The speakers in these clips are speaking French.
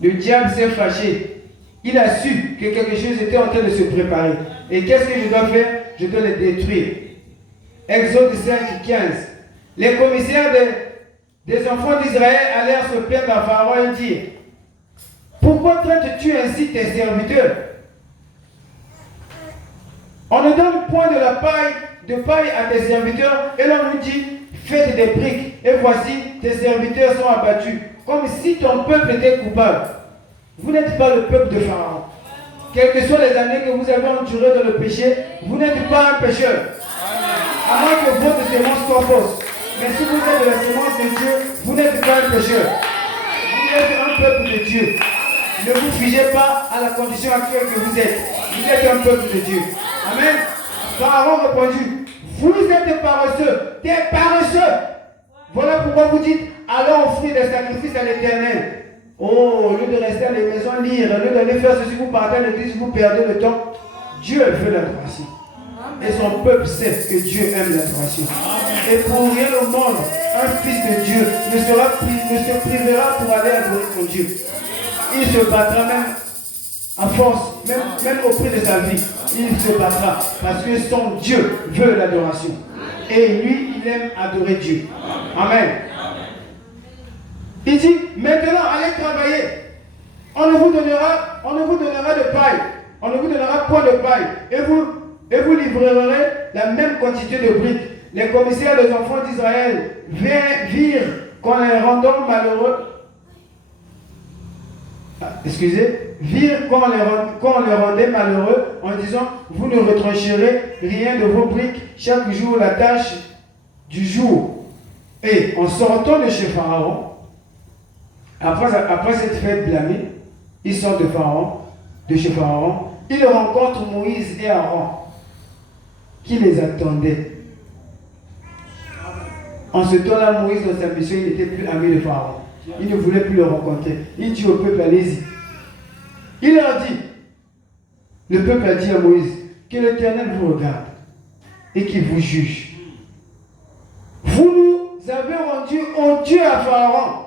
Le diable s'est fâché. Il a su que quelque chose était en train de se préparer. Et qu'est-ce que je dois faire? Je dois les détruire. Exode 5, 15. Les commissaires des enfants d'Israël allèrent se plaindre à Pharaon et dire: pourquoi traites-tu ainsi tes serviteurs? On ne donne point de la paille à tes serviteurs, et l'on nous dit: faites des briques, et voici tes serviteurs sont abattus, comme si ton peuple était coupable. Vous n'êtes pas le peuple de Pharaon. Quelles que soient les années que vous avez endurées dans le péché, vous n'êtes pas un pécheur. À moins que votre sémence soit fausse. Mais si vous êtes de la sémence de Dieu, vous n'êtes pas un pécheur. Vous êtes un peuple de Dieu. Ne vous figez pas à la condition actuelle que vous êtes. Vous êtes un peuple de Dieu. Amen. Pharaon répondit: vous êtes paresseux, des paresseux. Voilà pourquoi vous dites: allons offrir des sacrifices à l'Éternel. Oh, au lieu de rester à la maison lire, au lieu d'aller faire ceci, vous partez à l'église, vous perdez le temps. Dieu veut l'adoration. Et son peuple sait que Dieu aime l'adoration. Et pour rien au monde, un fils de Dieu ne se privera pour aller adorer son Dieu. Il se battra même à force, même au prix de sa vie. Il se battra parce que son Dieu veut l'adoration. Et lui, il aime adorer Dieu. Amen. Il dit: maintenant, allez travailler. On ne vous donnera de paille. On ne vous donnera point de paille. Et vous livrerez la même quantité de briques. Les commissaires des enfants d'Israël virent qu'en les rendant malheureux, virent qu'on les rendait malheureux en disant: vous ne retrancherez rien de vos briques, chaque jour la tâche du jour. Et en sortant de chez Pharaon, après cette fête blâmée, ils sortent de chez Pharaon, ils rencontrent Moïse et Aaron qui les attendaient. En ce temps-là, Moïse, dans sa mission, il n'était plus ami de Pharaon. Il ne voulait plus le rencontrer. Il dit au peuple: allez-y. Il leur dit, le peuple a dit à Moïse, que l'Éternel vous regarde et qu'il vous juge. Vous nous avez rendu odieux à Pharaon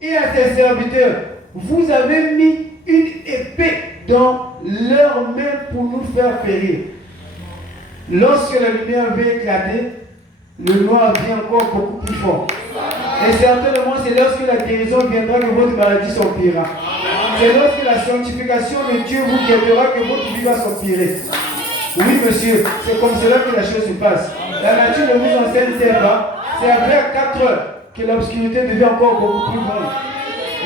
et à ses serviteurs. Vous avez mis une épée dans leurs mains pour nous faire périr. Lorsque la lumière avait éclaté, le noir vient encore beaucoup plus fort. Et certainement, c'est lorsque la guérison viendra que votre maladie s'empirera. C'est lorsque la sanctification de Dieu vous guérira que votre vie va s'empirer. Oui, monsieur, c'est comme cela que la chose se passe. La nature ne vous enseigne pas. C'est après 4 heures que l'obscurité devient encore beaucoup plus grande.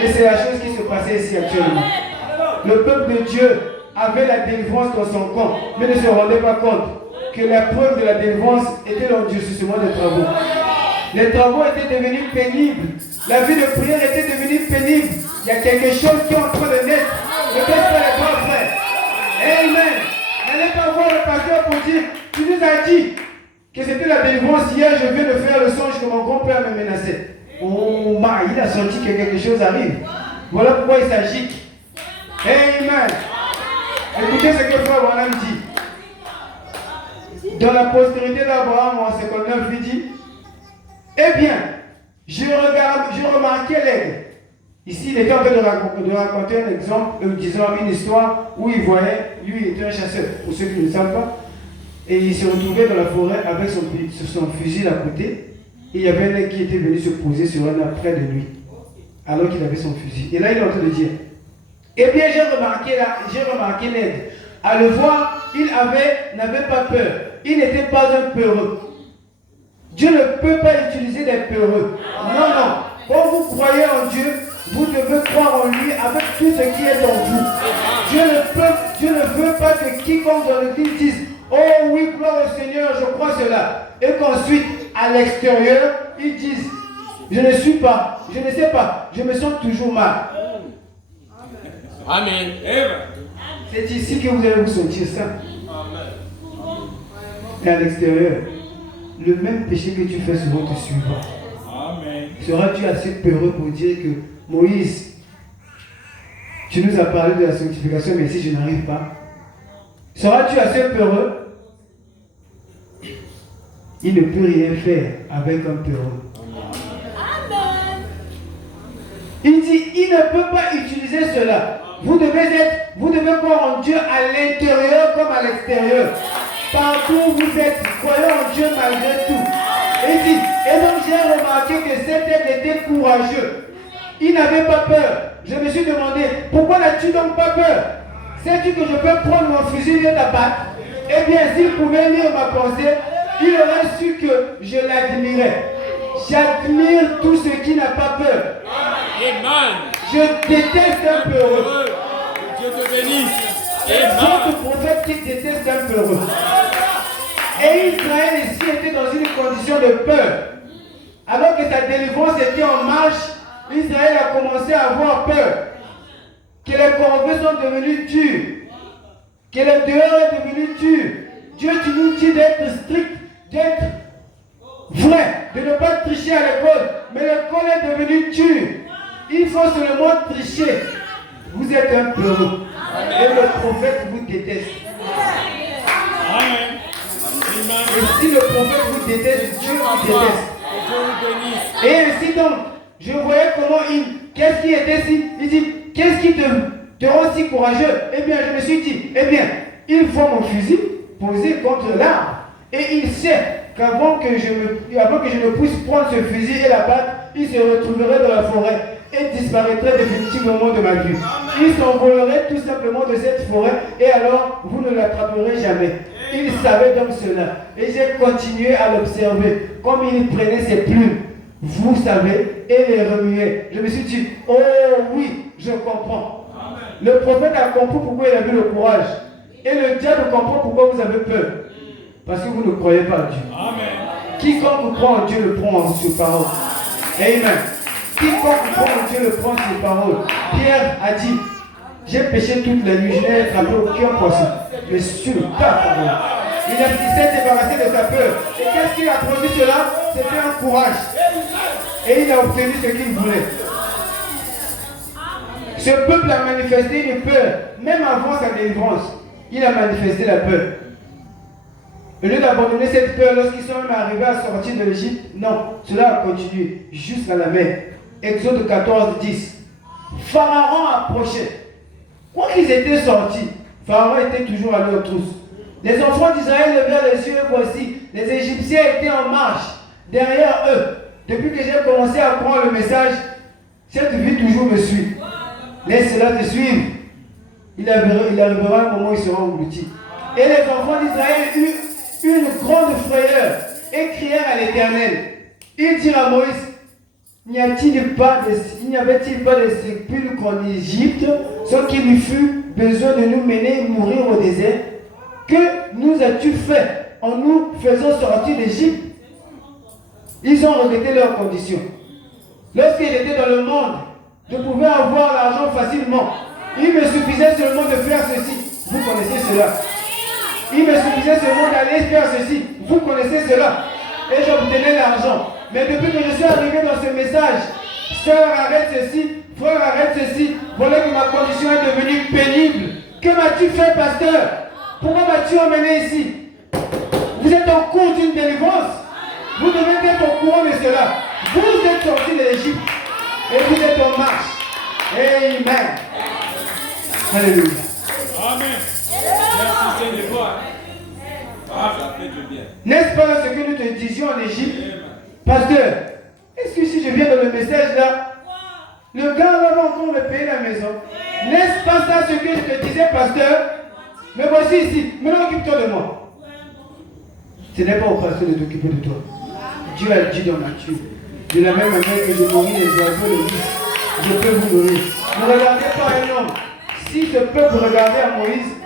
Et c'est la chose qui se passait ici actuellement. Le peuple de Dieu avait la délivrance dans son camp, mais ne se rendait pas compte que la preuve de la délivrance était l'endurcissement des travaux. Les travaux étaient devenus pénibles. La vie de prière était devenue pénible. Il y a quelque chose qui est en train de naître. Ne baisse pas les bras, frère. Amen. N'allez pas voir le pasteur pour dire: tu nous as dit que c'était la délivrance hier, je viens de faire le songe que mon grand-père me menaçait. Oh, il a senti que quelque chose arrive. Voilà pourquoi il s'agite. Amen. Écoutez ce que Frère Branham dit. Dans la postérité d'Abraham en 59, il dit: eh bien, je remarquais l'aigle. Ici, il était en train de raconter un exemple, disons une histoire où il voyait, lui, il était un chasseur, pour ceux qui ne le savent pas, et il se retrouvait dans la forêt avec son fusil à côté, et il y avait un aigle qui était venu se poser sur un arbre près de lui, alors qu'il avait son fusil. Et là, il est en train de dire: eh bien, j'ai remarqué l'aigle. À le voir, il n'avait pas peur. Il n'était pas un peureux. Dieu ne peut pas utiliser des peureux. Non, non. Quand vous croyez en Dieu, vous devez croire en lui avec tout ce qui est en vous. Dieu ne veut pas que quiconque dans l'église dise: oh oui, gloire au Seigneur, je crois cela. Et qu'ensuite, à l'extérieur, ils disent: je ne sais pas, je me sens toujours mal. Amen. C'est ici que vous allez vous sentir ça. Et à l'extérieur, le même péché que tu fais souvent te suivra. Seras-tu assez peureux pour dire que Moïse, tu nous as parlé de la sanctification, mais si je n'arrive pas, seras-tu assez peureux? Il ne peut rien faire avec un peureux. Il dit, il ne peut pas utiliser cela. Vous devez croire en Dieu à l'intérieur comme à l'extérieur. Partout où vous êtes, croyez en Dieu malgré tout. Et donc j'ai remarqué que cet homme était courageux. Il n'avait pas peur. Je me suis demandé, pourquoi n'as-tu donc pas peur? Sais-tu que je peux prendre mon fusil et t'abattre? Eh bien, s'il pouvait lire ma pensée, il aurait su que je l'admirais. J'admire tout ce qui n'a pas peur. Amen. Je déteste un peureux. Dieu te bénisse. D'autres prophètes qui détestent un peureux. Et Israël ici était dans une condition de peur. Alors que sa délivrance était en marche, Israël a commencé à avoir peur. Que les corvées sont devenues dures. Que le dehors est devenu dur. Dieu, tu nous dis d'être strict, d'être vrai, de ne pas tricher à l'école. Mais l'école est devenue dure. Il faut seulement tricher. Vous êtes un peureux. Et le prophète vous déteste. Amen. Et si le prophète vous déteste, Dieu vous déteste. Et ainsi donc, je voyais comment qu'est-ce qui était si, il dit, qu'est-ce qui te rend si courageux? Eh bien, je me suis dit, eh bien, il faut mon fusil posé contre l'arbre. Et il sait qu'avant que je ne puisse prendre ce fusil et l'abattre, il se retrouverait dans la forêt et disparaîtrait définitivement de ma vue. Il s'envolerait tout simplement de cette forêt et alors vous ne l'attraperez jamais. Il savait donc cela. Et j'ai continué à l'observer. Comme il prenait ses plumes, vous savez, et les remuait. Je me suis dit, oh oui, je comprends. Le prophète a compris pourquoi il a eu le courage. Et le diable comprend pourquoi vous avez peur. Parce que vous ne croyez pas en Dieu. Amen. Quiconque croit en Dieu le prend en ses paroles. Amen. Quiconque croit en Dieu le prend en ses paroles. Pierre a dit, j'ai péché toute la nuit, je n'ai attrapé aucun poisson. Mais sur ta parole. Il s'est débarrassé de sa peur. Et qu'est-ce qui a produit cela? C'était un courage. Et il a obtenu ce qu'il voulait. Ce peuple a manifesté une peur. Même avant sa délivrance, il a manifesté la peur. Au lieu d'abandonner cette peur lorsqu'ils sont même arrivés à sortir de l'Égypte, non, cela a continué jusqu'à la mer. Exode 14, 10. Pharaon approchait. Quand ils étaient sortis, Pharaon était toujours à leur trousse. Les enfants d'Israël levèrent les yeux et voici, les Égyptiens étaient en marche derrière eux. Depuis que j'ai commencé à prendre le message, cette vie toujours me suit. Laisse-la te suivre. Il arrivera un moment où ils seront engloutis. Et les enfants d'Israël eurent une grande frayeur et crièrent à l'Éternel. Ils dirent à Moïse, n'y avait-il pas de sépulcre en Égypte sans qu'il lui fût besoin de nous mener mourir au désert? Que nous as-tu fait en nous faisant sortir d'Égypte? Ils ont regretté leurs conditions. Lorsqu'ils étaient dans le monde, je pouvais avoir l'argent facilement. Il me suffisait seulement de faire ceci. Vous connaissez cela. Il me suffisait seulement d'aller faire ceci. Vous connaissez cela. Et j'obtenais l'argent. Mais depuis que je suis arrivé dans ce message, sœur, arrête ceci, frère, arrête ceci, voilà que ma condition est devenue pénible. Que m'as-tu fait, pasteur? Pourquoi m'as-tu emmené ici? Vous êtes en cours d'une délivrance. Vous devez être au courant de cela. Vous êtes sortis de l'Égypte et vous êtes en marche. Amen. Alléluia. Amen. Merci Seigneur. Ah, ça fait du bien. N'est-ce pas ce que nous te disions en Égypte? Pasteur, est-ce que si je viens dans le message là, le gars va encore me payer la maison? N'est-ce pas ça ce que je te disais, pasteur? Mais voici ici, maintenant occupe-toi de moi. Ce n'est pas au pasteur de t'occuper de toi. Dieu a dit dans Matthieu, de la même manière que je nourris les oiseaux, les vis, je peux vous nourrir. Ne regardez pas un homme. Si ce peuple regardait à Moïse,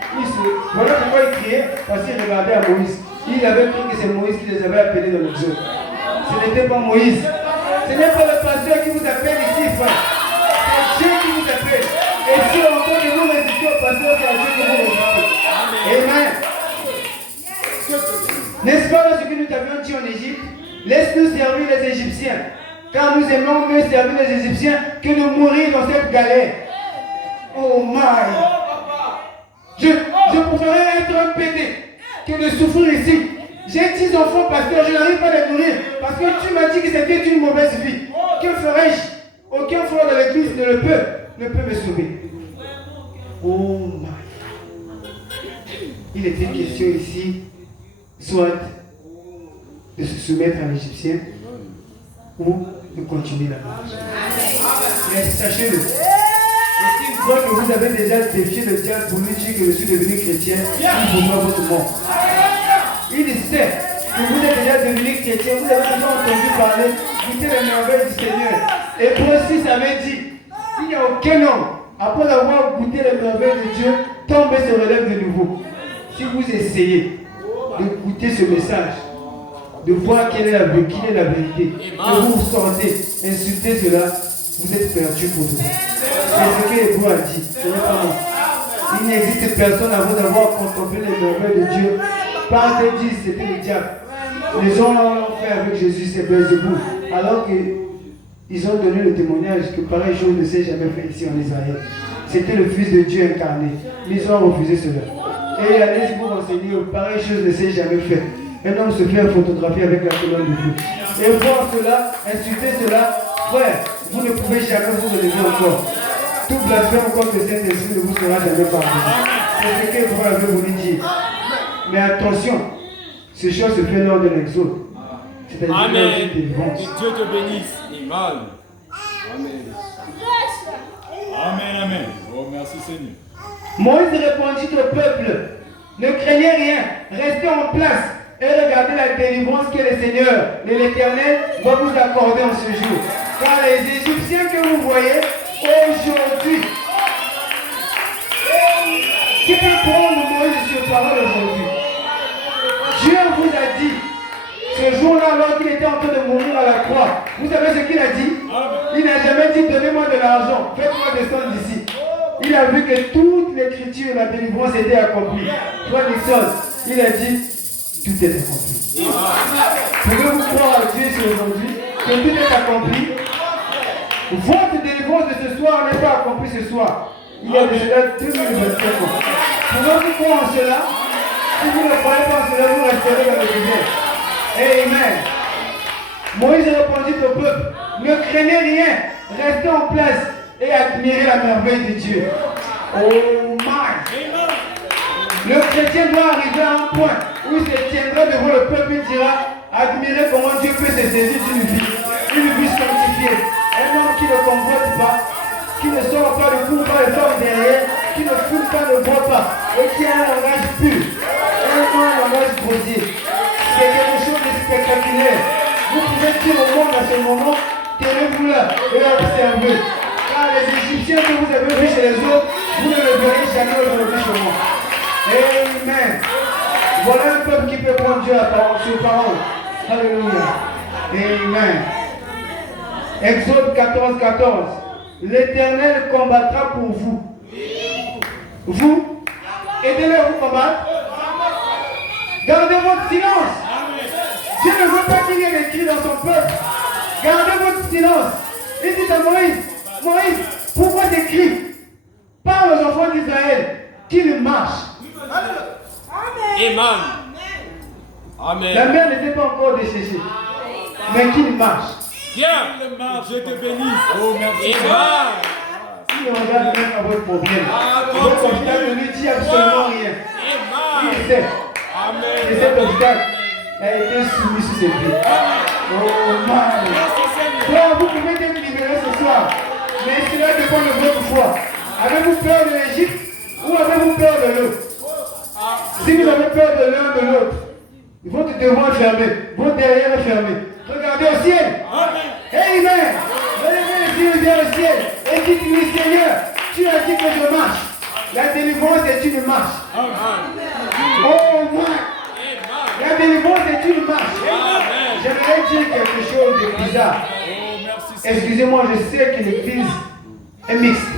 voilà pourquoi il criait, parce qu'il regardait à Moïse. Il avait cru que c'est Moïse qui les avait appelés dans l'exode. Ce n'était pas Moïse. Ce n'est pas le pasteur qui vous appelle ici, frère. C'est Dieu qui vous appelle. Et si on entend que vous résistez au pasteur, c'est à Dieu que vous résistez. Amen. N'est-ce pas ce que nous t'avions dit en Égypte? Laisse-nous servir les Égyptiens. Car nous aimons mieux servir les Égyptiens que de mourir dans cette galère. Oh my! Je préférerais être un pédé que de souffrir ici. J'ai 10 enfants, pasteur, je n'arrive pas à les nourrir parce que tu m'as dit que c'était une mauvaise vie. Que ferais-je? Aucun frère de l'église ne peut me sauver. Oh my. Il était question ici, soit de se soumettre à l'Égyptien ou de continuer la marche. Mais sachez-le, une fois que vous avez déjà défié le diable pour lui dire que je suis devenu chrétien, il vous voit votre mort. Il sait que vous êtes déjà devenu chrétien, vous avez déjà entendu parler, goûter les merveilles du Seigneur. Hébreux 6 avait dit, il n'y a aucun homme, après avoir goûté les merveilles de Dieu, tombe et se relève de nouveau. Si vous essayez de goûter ce message, de voir quelle est la vérité, que vous vous sentez insulter cela, vous êtes perdu pour tout. C'est ce que Hébreux a dit, ce n'est pas moi. Il n'existe personne avant d'avoir contemplé les merveilles de Dieu. Par des disent, c'était le diable. Les gens l'ont fait avec Jésus, c'est Belzéboul. Alors qu'ils ont donné le témoignage que pareille chose ne s'est jamais fait ici en Israël. C'était le Fils de Dieu incarné. Mais ils ont refusé cela. Et allez-y vous renseigner, pareille chose ne s'est jamais fait. Un homme se fait photographier avec la colonne de feu. Et voir cela, insulter cela, frère, vous ne pouvez jamais vous relever encore. Tout blasphème contre le Saint-Esprit ne vous sera jamais pardonné. C'est ce que vous avez voulu dire. Mais attention, ces choses se fait lors de l'exode. C'est-à-dire que Dieu te bénisse. Amen. Amen, amen. Oh, merci Seigneur. Moïse répondit au peuple, ne craignez rien, restez en place et regardez la délivrance que le Seigneur, l'Éternel, va vous accorder en ce jour. Car les Égyptiens que vous voyez aujourd'hui, qui peut prendre Moïse sur parole aujourd'hui? Dieu vous a dit, ce jour-là, alors qu'il était en train de mourir à la croix, vous savez ce qu'il a dit? Il n'a jamais dit, donnez-moi de l'argent, faites-moi descendre d'ici. Il a vu que toute l'écriture et la délivrance étaient accomplies. Toi, Nixon, il a dit, tout est accompli. Pouvez-vous croire à Dieu sur aujourd'hui que tout est accompli? Votre délivrance de ce soir n'est pas accomplie ce soir. Il y a déjà 2025 ans. Pouvez-vous croire en cela? Si vous ne croyez pas en cela, vous resterez dans le désert. Amen. Moïse répondit au peuple, ne craignez rien, restez en place et admirez la merveille de Dieu. Oh my! Le chrétien doit arriver à un point où il se tiendra devant le peuple et dira, admirez comment Dieu peut se saisir d'une vie sanctifiée. Un homme qui ne convoite pas, qui ne sort pas de cours, pas de forme derrière, qui ne fume pas, ne boit pas, et qui a un langage pur, un langage grossier. C'est quelque chose de spectaculaire. Vous pouvez dire au monde à ce moment, tenez-vous là et observez. Car les Égyptiens que vous avez vus chez les autres, vous ne le verrez jamais aujourd'hui chez moi. Amen. Voilà un peuple qui peut prendre Dieu sur parole. Alléluia. Amen. Exode 14, 14. L'Éternel combattra pour vous. Vous, aidez-le à vous combattre. Gardez votre silence. Dieu ne veut pas qu'il y ait écrit dans son peuple. Gardez votre silence. Il dit à Moïse, Moïse, pourquoi t'écris? Parle aux enfants d'Israël qu'ils marchent. Amen. Amen. La mer n'était pas encore desséchée, mais qu'ils marchent. Viens, je te bénisse. Oh, merci. Amen. Si on regarde même à votre problème, votre obstacle ne lui dit absolument rien. Il sait. Et cet obstacle a été soumis sous ses pieds. Oh man. Donc vous pouvez être libéré ce soir. Mais cela dépend de votre foi. Avez-vous peur de l'Égypte ou avez-vous peur de l'autre? Si vous avez peur de l'un de l'autre, votre devant est fermé, votre derrière est fermé. Regardez au ciel. Amen. Relevez les yeux vers le ciel et dites-lui, Seigneur, tu as dit que je marche. La délivrance est une marche. Oh man. La délivrance est une marche. J'aimerais dire quelque chose de bizarre. Excusez-moi, je sais que l'église est mixte.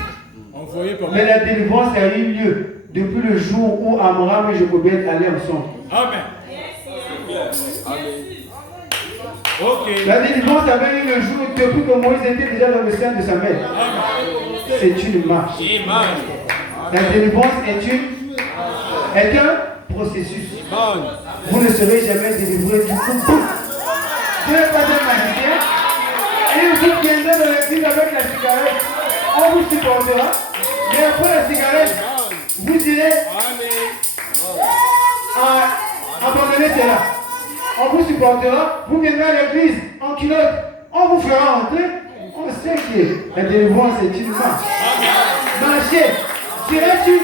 Mais la délivrance a eu lieu depuis le jour où Amram et Jochebed allaient ensemble. Amen. Okay. La délivrance avait eu le jour depuis que Moïse était déjà dans le sein de sa mère. C'est une marche. La délivrance est un processus. Vous ne serez jamais délivré du coup. Dieu n'est pas un magicien. Il Et vous viendrez dans l'église avec la cigarette, on vous supportera. Mais après la cigarette, vous direz, abandonnez cela. On vous supportera, vous viendrez à l'église en culotte, on vous fera entrer. On sait que la délivrance est une marche. Marcher. Dirais-tu,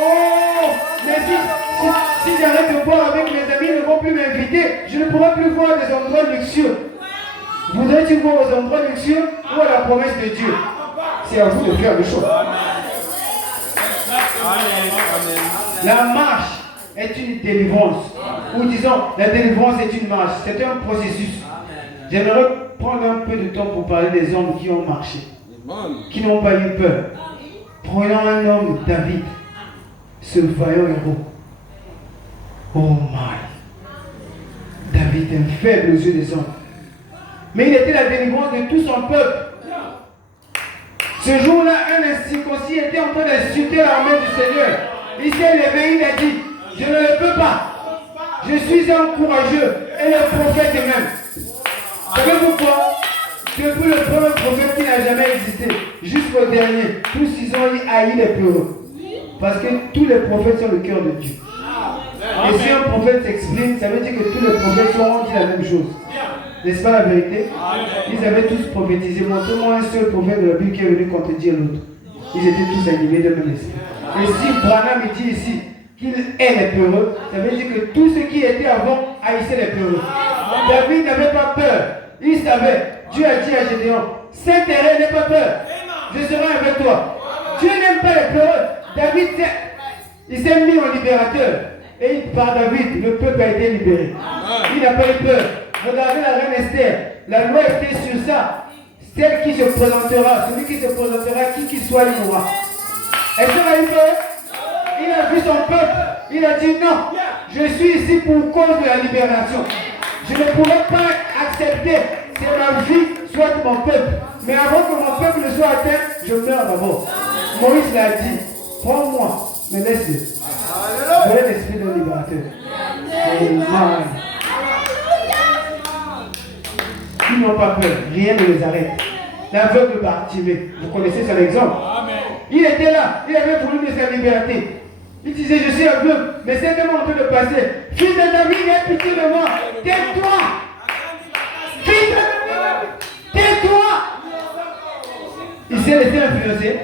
oh, mais si j'arrête de boire avec mes amis, ils ne vont plus m'inviter, je ne pourrai plus voir des endroits luxueux. Voudrais-tu voir aux endroits luxueux ou à la promesse de Dieu? C'est à vous de faire le choix. La marche est une délivrance. Ou disons, la délivrance est une marche. C'est un processus. J'aimerais prendre un peu de temps pour parler des hommes qui ont marché, qui n'ont pas eu peur. Prenons un homme, David, ce vaillant héros. Oh my! David, un faible aux yeux des hommes. Mais il était la délivrance de tout son peuple. Ce jour-là, un incirconcis était en train d'insulter l'armée du Seigneur. Il s'est levé, il a dit, je ne le peux pas. Je suis un courageux et le prophète même. Savez-vous quoi? Depuis le premier prophète qui n'a jamais existé jusqu'au dernier, tous ils ont haï les peureux. Parce que tous les prophètes sont le cœur de Dieu. Et si un prophète s'exprime, ça veut dire que tous les prophètes ont dit la même chose. N'est-ce pas la vérité? Ils avaient tous prophétisé. Montre-moi un seul prophète de la Bible qui est venu contredire l'autre. Ils étaient tous animés de même esprit. Et si Branham dit ici qu'il est les peureux, ça veut dire que tous ceux qui étaient avant haïssaient les peureux. David n'avait pas peur. Il savait. Dieu a dit à Gédéon, cet terrain n'aie pas peur. Je serai avec toi. Dieu n'aime pas les peureux. David, il s'est mis en libérateur. Et par David, le peuple a été libéré. Il n'a pas eu peur. Regardez la reine Esther. La loi était sur ça. Celle qui se présentera, celui qui se présentera, qui qu'il soit, il mourra. Esther a eu peur. Il a vu son peuple. Il a dit non. Je suis ici pour cause de la libération. Je ne pourrais pas accepter que ma vie soit mon peuple. Mais avant que mon peuple ne soit atteint, je meurs d'abord. Moïse l'a dit. Prends-moi, mais laisse-le. Voilà l'esprit d'un libérateur. Amen. Ils n'ont pas peur, rien ne les arrête. L'aveugle Bartimée, vous connaissez son exemple. Il était là, il avait voulu de sa liberté. Il disait, je suis aveugle, mais c'est tellement en train de passer. Fils de David, aie pitié de moi. Tais-toi. Fils de David, tais-toi. Il s'est laissé influencer.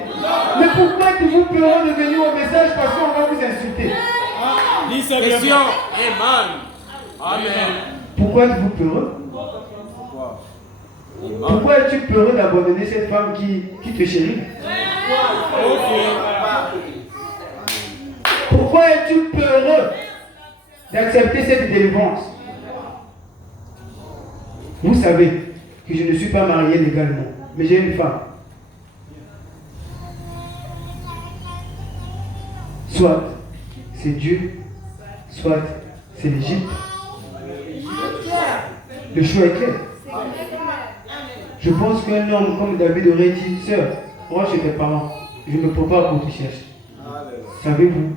Mais pourquoi êtes-vous peureux de venir au message parce qu'on va vous insulter? Question. Amen. Amen. Pourquoi êtes-vous peureux? Pourquoi es-tu peureux d'abandonner cette femme qui te chérit? Pourquoi es-tu peureux d'accepter cette délivrance? Vous savez que je ne suis pas marié légalement, mais j'ai une femme. Soit c'est Dieu, soit c'est l'Égypte. Le choix est clair. Je pense qu'un homme comme David aurait dit, sœur, moi chez tes parents, je me prépare pour te chercher. Savez-vous,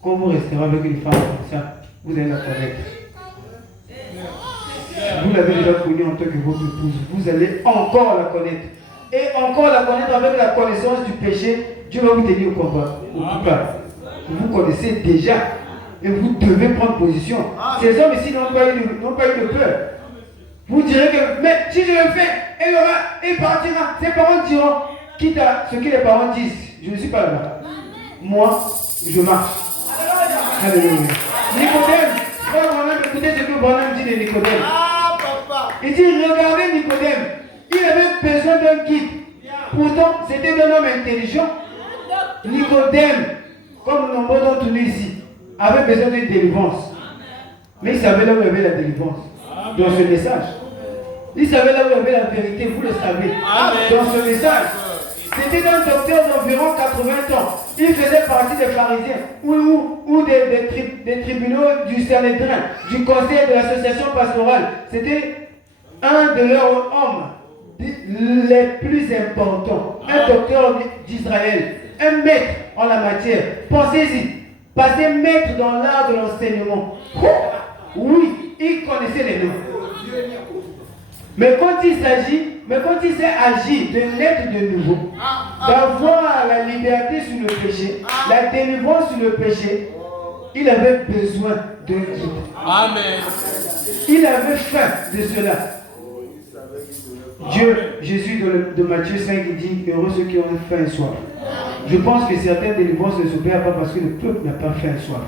quand vous resterez avec une femme comme ça, vous allez la connaître. Vous l'avez déjà connue en tant que votre épouse, vous allez encore la connaître. Et encore la connaître avec la connaissance du péché, Dieu va vous tenir au combat, au coupable. Vous connaissez déjà et vous devez prendre position. Ces hommes ici n'ont pas eu de peur. Vous direz que, mais si je le fais, il partira. Ses parents diront, quitte à ce que les parents disent, je ne suis pas là-bas. Moi, je marche. Alléluia. Nicodème, frère Branham, écoutez ce que Branham dit de Nicodème. Il dit, regardez Nicodème, il avait besoin d'un guide. Pourtant, c'était un homme intelligent. Nicodème, comme nombreux d'entre nous ici, avait besoin d'une délivrance. Mais il savait là où il y avait la délivrance. Dans ce message. Il savait là où il y avait la vérité, vous le savez. Dans ce message. C'était un docteur d'environ 80 ans. Il faisait partie des pharisiens ou des tribunaux du Sanhédrin, du conseil de l'association pastorale. C'était un de leurs hommes les plus importants. Un docteur d'Israël. Un maître en la matière. Pensez-y. Passer maître dans l'art de l'enseignement. Oui, il connaissait les noms. Mais quand il s'agit Mais quand il s'est agi de naître de nouveau, d'avoir la liberté sur le péché, la délivrance sur le péché, il avait besoin d'un guide. Amen. Il avait faim de cela. Dieu, Jésus de Matthieu 5, il dit, heureux ceux qui ont faim et soif. Je pense que certaines délivrances ne s'opèrent pas parce que le peuple n'a pas faim et soif.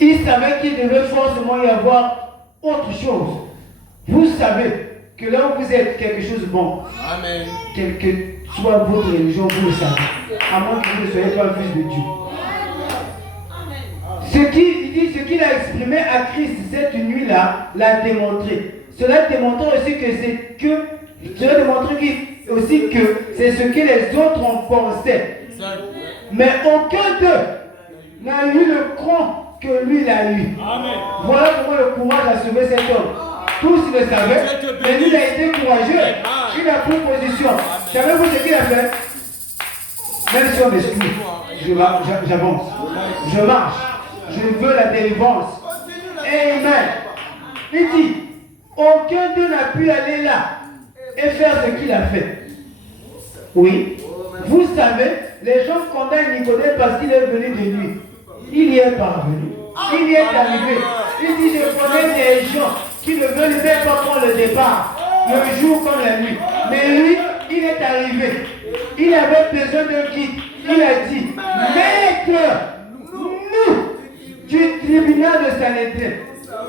Il savait qu'il devait forcément y avoir autre chose. Vous savez que là où vous êtes, quelque chose de bon. Amen. Quelle que soit votre religion, vous le savez. À moins que vous ne soyez pas fils de Dieu. Ce qu'il a exprimé à Christ cette nuit-là, l'a démontré. Cela démontre aussi que c'est ce que les autres ont pensé. Mais aucun d'eux n'a eu le cran que lui l'a eu. Amen. Voilà comment le courage a sauvé cet homme. Tous le savaient, mais lui a été courageux. Il a pris position. Savez-vous ce qu'il a fait? Même si on m'excuse, j'avance. Je marche. Je veux la délivrance. Amen. Il dit, aucun d'eux n'a pu aller là et faire ce qu'il a fait. Oui. Vous savez, les gens condamnent Nicodème parce qu'il est venu de lui. Il y est parvenu. Il y est arrivé. Il dit, je connais des gens qui ne veulent même pas prendre le départ, le jour comme la nuit. Mais lui, il est arrivé. Il avait besoin d'un guide. Il a dit, Maître, nous, du tribunal de Sanhédrin,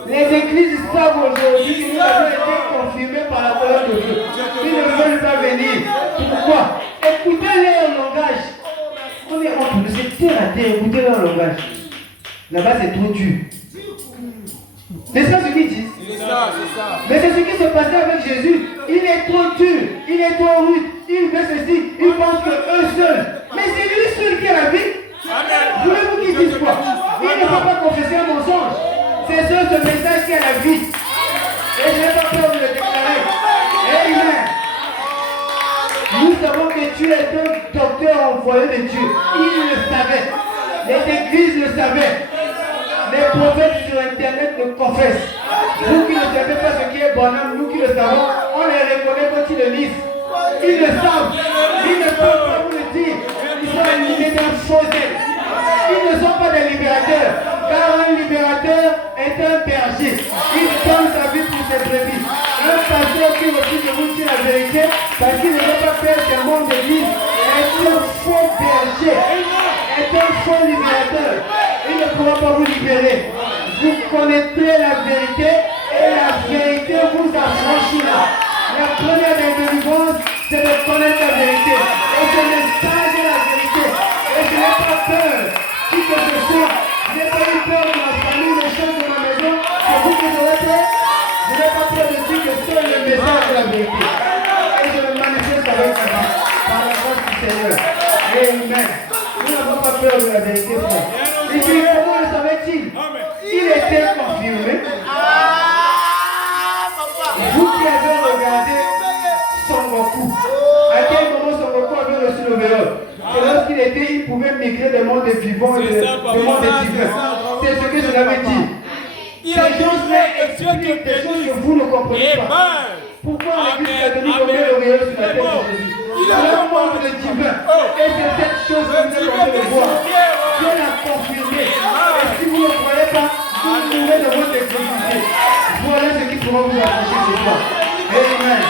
les églises savent aujourd'hui que nous avons été confirmés par la colonne de Dieu. Ils ne veulent pas venir. Pourquoi? Écoutez leur langage. On est entre nous, c'est terre à terre. Écoutez leur langage. Là-bas, c'est trop dur. C'est ça ce qu'ils disent. C'est ça. Mais c'est ce qui se passait avec Jésus. Il est trop dur, il est trop rude, il fait ceci, il pense que eux seuls. Mais c'est lui seul qui a la vie. Voulez-vous qu'ils disent quoi? Il ne faut pas confesser un mensonge. C'est ce message qui a la vie. Et je n'ai pas peur de le déclarer. Amen. Nous savons que tu es un docteur envoyé de Dieu. Il le savait. Les églises le savaient. Les prophètes sur internet le confessent. Vous qui ne savez pas ce qui est Branham, nous qui le savons, on les reconnaît quand ils le lisent. Ils le savent. Ils ne peuvent pas vous le dire. Ils sont animés d'un faux zèle. Ils ne sont pas des libérateurs. Car un libérateur est un berger. Il donne sa vie pour ses brebis. Un pasteur qui refuse de vous dire la vérité parce qu'il ne veut pas faire des mondes d'église est un faux berger. Est un faux libérateur. Il ne pourra pas vous libérer. Vous connaîtrez la vérité et la vérité vous affranchira. La première des délivrances, c'est de connaître la vérité. Et je le sage de la vérité. Et je n'ai pas peur. Qui que ce soit, je n'ai pas eu peur de ma famille, des choses de ma maison. C'est vous qui aurez peur. Je n'ai pas peur de dire que seul le message de la vérité. Et je le manifeste avec ma vie. Par la grâce du Seigneur. Amen. Nous n'avons pas peur de la vérité, frère. Et puis, comment le savait-il? Il était confirmé. Vous qui avez regardé Son Goku, à quel moment Son Goku avait reçu le vélo? C'est lorsqu'il était, il pouvait migrer des mondes vivants et des mondes divins. C'est ce que je l'avais dit. Ces choses-là expliquent des choses que vous ne comprenez pas. Pourquoi l'Église catholique met le vélo sur la tête de Jésus? C'est un monde divin. Et c'est cette chose que vous êtes en train de voir. Dieu l'a confirmé. Et si vous ne croyez pas, vous mourrez de votre incrédulité. Voilà ce qui pourra vous approcher ce soir. Amen.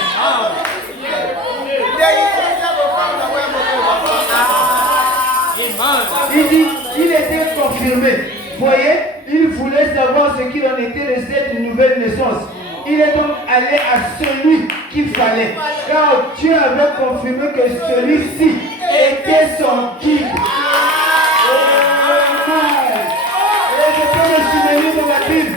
Il dit, il était confirmé. Voyez, il voulait savoir ce qu'il en était de cette nouvelle naissance. Il est donc allé à celui qu'il fallait. Car Dieu avait confirmé que celui-ci était son guide. Et je peux me souvenir de la Bible.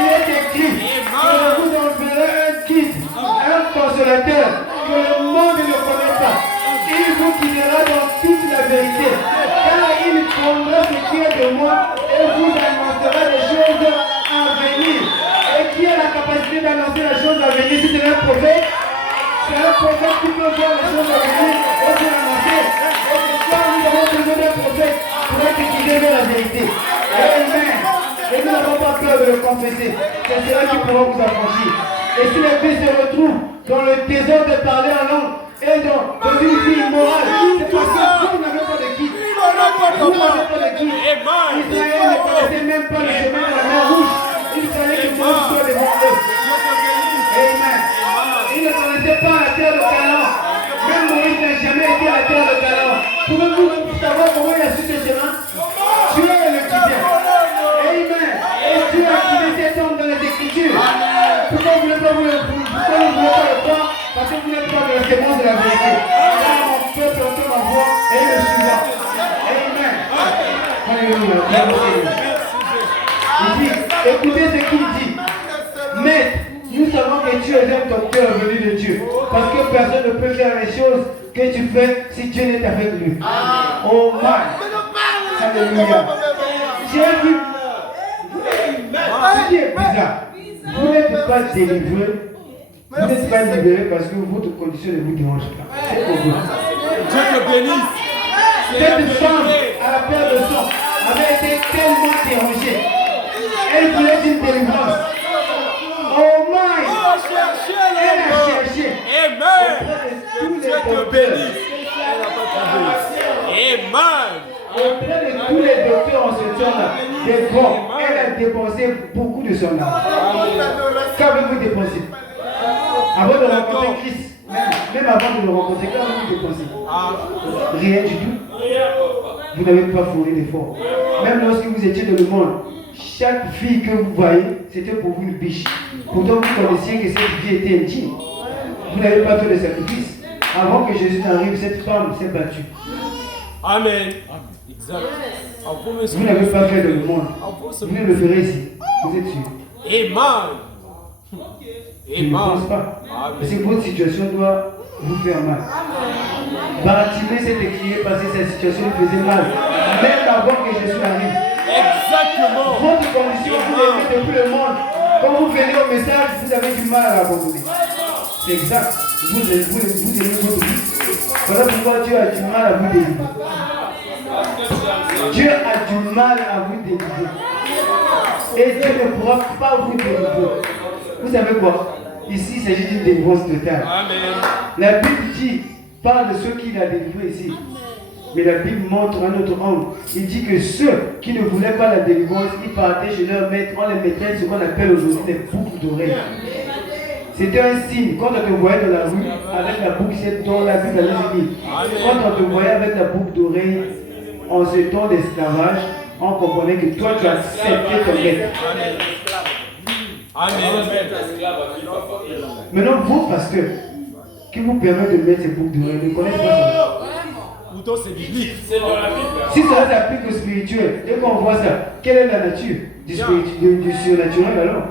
Il est écrit, je vous enverrai un guide, un consolateur, que le monde ne connaît pas. Il vous guidera dans toute la vérité. Car il prendra ce qui est de moi et vous annoncera des choses à venir. Et qui a la capacité d'annoncer les choses à venir? Si c'est un prophète, c'est un prophète qui peut voir les choses à venir et vous l'annoncer. Et pourquoi nous avons besoin d'un prophète pour être guidé vers la vérité? Amen. Et nous n'avons pas peur de le confesser. C'est cela qui pourra vous affranchir. Et si la fille se retrouve dans le désordre de parler en langue et dans une vie immorale, c'est parce que vous n'avez pas de guide. Vous n'avez pas de guide. Israël ne connaissait même pas le chemin de la mer Rouge. Il fallait que Moïse soit devant eux. Amen. Il ne connaissait pas la terre de Canaan. Même Moïse n'a jamais été à la terre de Canaan. Pouvez-vous savoir comment il a su ce chemin? Dieu le guidait. Amen. Et Dieu a guidé cet homme dans les Écritures. Pourquoi vous ne voulez pas le croire? Parce que vous n'êtes pas de la sémence de la vérité. Car mon peuple entend ma voix et il me suivra. Amen. Alléluia. Il dit, écoutez ce qu'il dit. Maître, nous savons que tu es un docteur venu de Dieu. Parce que personne ne peut faire les choses que tu fais si Dieu n'est avec lui. Oh man. Alléluia. J'ai vu. Ce qui est bizarre, vous n'êtes pas délivré. Vous n'êtes pas libéré parce que votre condition ne vous dérange pas. C'est pour vous. Dieu te bénisse. Cette femme, à la paire de sang, avait été tellement dérangée. Elle voulait une délivrance. Oh my! Elle a cherché. Amen. Dieu te bénisse. Amen. Auprès de tous les docteurs en ce temps-là, des grands, elle a dépensé beaucoup de son argent. Qu'avez-vous dépensé? Avant de rencontrer Christ, même avant de le rencontrer, qu'avez-vous dépensé? Rien du tout. Vous n'avez pas fourni d'effort. Même lorsque vous étiez dans le monde, chaque fille que vous voyez, c'était pour vous une biche. Pourtant, vous connaissiez que cette vie était indigne. Vous n'avez pas fait de sacrifice. Avant que Jésus n'arrive, cette femme s'est battue. Amen. Exact. Vous n'avez pas fait dans le monde. Vous ne le ferez ici. Vous êtes sûr. Amen. Je ne pense pas. Parce que votre situation doit vous faire mal. Bartimée s'est écrié parce que sa situation lui faisait mal. Même avant que Jésus arrive. Exactement. Votre condition, vous l'avez depuis le monde. Quand vous venez au message, vous avez du mal à l'abandonner. C'est exact. Vous aimez votre vie. Voilà pourquoi Dieu a du mal à vous délivrer. Dieu a du mal à vous délivrer. Et Dieu ne pourra pas vous délivrer. Vous savez quoi? Ici, il s'agit d'une délivrance totale. Amen. La Bible dit, parle de ceux qu'il a délivrés ici. Mais la Bible montre un autre angle. Il dit que ceux qui ne voulaient pas la délivrance, ils partaient chez leur maître, on les mettait ce qu'on appelle aujourd'hui des boucles d'oreilles. C'était un signe. Quand on te voyait dans la rue avec la boucle, c'est dans la Bible à l'Église. Quand on te voyait avec la boucle d'oreille en ce temps d'esclavage, on comprenait que toi tu as accepté ton maître. Amen. Maintenant, vos pasteurs qui vous permettent de mettre ces boucles d'oreilles ne connaissent pas ça. Pourtant, c'est biblique. C'est dans la Bible. Si cela s'applique au spirituel et qu'on voit ça, quelle est la nature du surnaturel alors?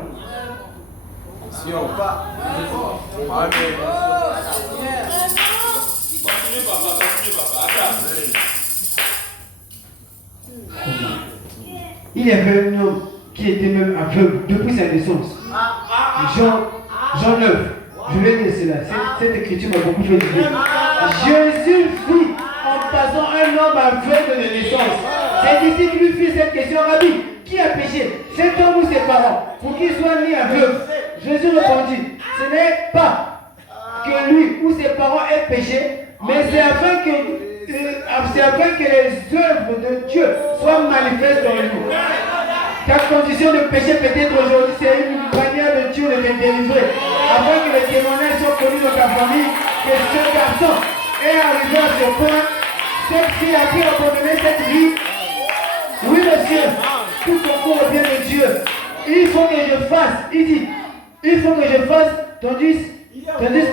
Amen. Il y avait un homme qui était même aveugle depuis sa naissance. Jean 9. Je vais lire cela. Cette écriture m'a beaucoup fait du bien. Jésus fit en passant un homme aveugle de naissance. Ses disciples lui firent cette question: Rabbi, qui a péché, cet homme ou ses parents, pour qu'il soit né aveugle? Jésus répondit: ce n'est pas que lui ou ses parents aient péché, mais c'est afin que les œuvres de Dieu soient manifestes dans lui. Ta condition de péché peut-être aujourd'hui, c'est une manière de Dieu de te délivrer. Afin que les témoignages soient connus dans ta famille, que ce garçon est arrivé à ce point, cette fille a pu abandonner cette vie. Oui, monsieur, tout concourt au bien de Dieu. Il faut que je fasse, il dit, il faut que je fasse, tandis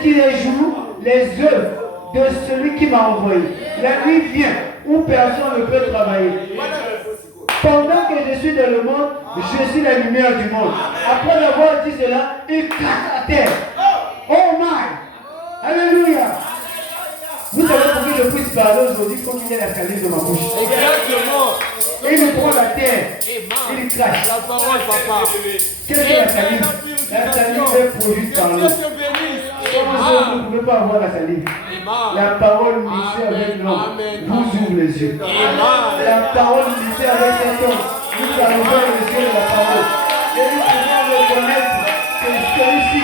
qu'il joue les œuvres de celui qui m'a envoyé. La nuit vient où personne ne peut travailler. Pendant que je suis dans le monde, je suis la lumière du monde. Après avoir dit cela, il craque à terre. Oh my! Alléluia! Vous savez pour que je puisse parler aujourd'hui, il faut qu'il y ait la salive de ma bouche. Exactement. Et il prend la terre. Il crache. La parole, papa. Qu'est-ce que la salive? La salive est produite par l'eau. Vous ne pouvez pas avoir la salive. La parole mixée avec l'homme vous ouvre les yeux. La parole mixée avec cet homme vous a ouvert les yeux de la parole. Et nous pouvons reconnaître que celui-ci